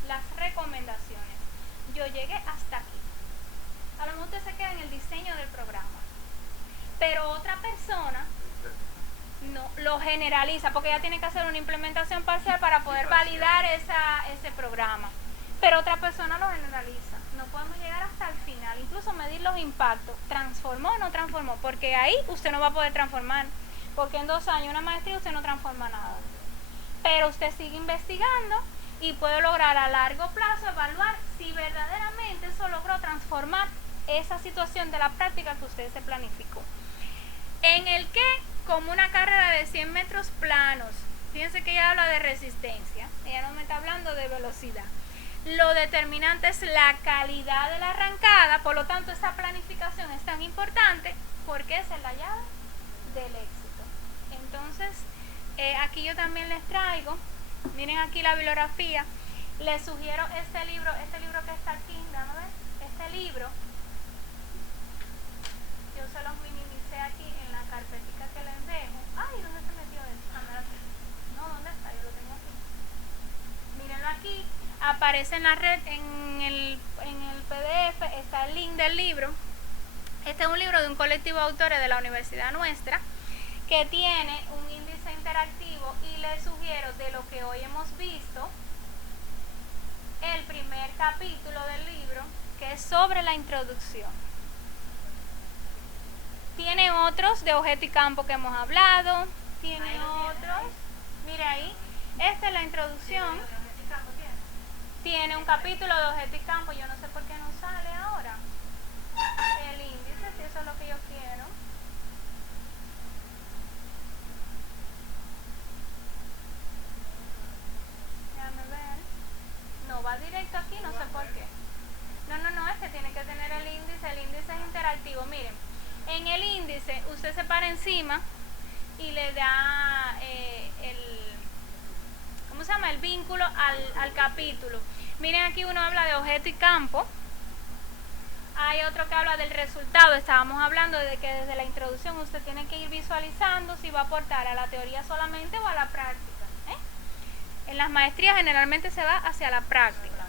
las recomendaciones. Yo llegué hasta aquí. A lo mejor usted se queda en el diseño del programa, pero otra persona no lo generaliza porque ella tiene que hacer una implementación parcial para poder validar ese programa, pero otra persona lo generaliza. No podemos llegar hasta el final, incluso medir los impactos, transformó o no transformó, porque ahí usted no va a poder transformar, porque en 2 años una maestría usted no transforma nada, pero usted sigue investigando y puede lograr a largo plazo evaluar si verdaderamente eso logró transformar esa situación de la práctica que usted se planificó. En el que, como una carrera de 100 metros planos, fíjense que ella habla de resistencia, ella no me está hablando de velocidad. Lo determinante es la calidad de la arrancada, por lo tanto esa planificación es tan importante porque esa es la llave del éxito. Entonces, aquí yo también les traigo, miren aquí la bibliografía, les sugiero este libro que está aquí, déjame ver, este libro, yo se los minimicé aquí en la carpetica que les dejo. Ay, ¿dónde se metió esto? No, ¿dónde está? Yo lo tengo aquí. Mírenlo aquí, aparece en la red, en el PDF, está el link del libro. Este es un libro de un colectivo de autores de la universidad nuestra, que tiene un índice interactivo y les sugiero, de lo que hoy hemos visto, el primer capítulo del libro, que es sobre la introducción. Tiene otros de objeto y campo que hemos hablado, tiene otros, mire ahí, esta es la introducción, tiene un capítulo de objeto y campo, yo no sé por qué no sale ahora, el índice, si eso es lo que yo quiero. Déjame ver, no va directo aquí, no sé por qué. No, es que tiene que tener el índice es interactivo, miren. En el índice usted se para encima y le da ¿cómo se llama? El vínculo al capítulo. Miren, aquí uno habla de objeto y campo. Hay otro que habla del resultado. Estábamos hablando de que desde la introducción usted tiene que ir visualizando si va a aportar a la teoría solamente o a la práctica. En las maestrías generalmente se va hacia la práctica.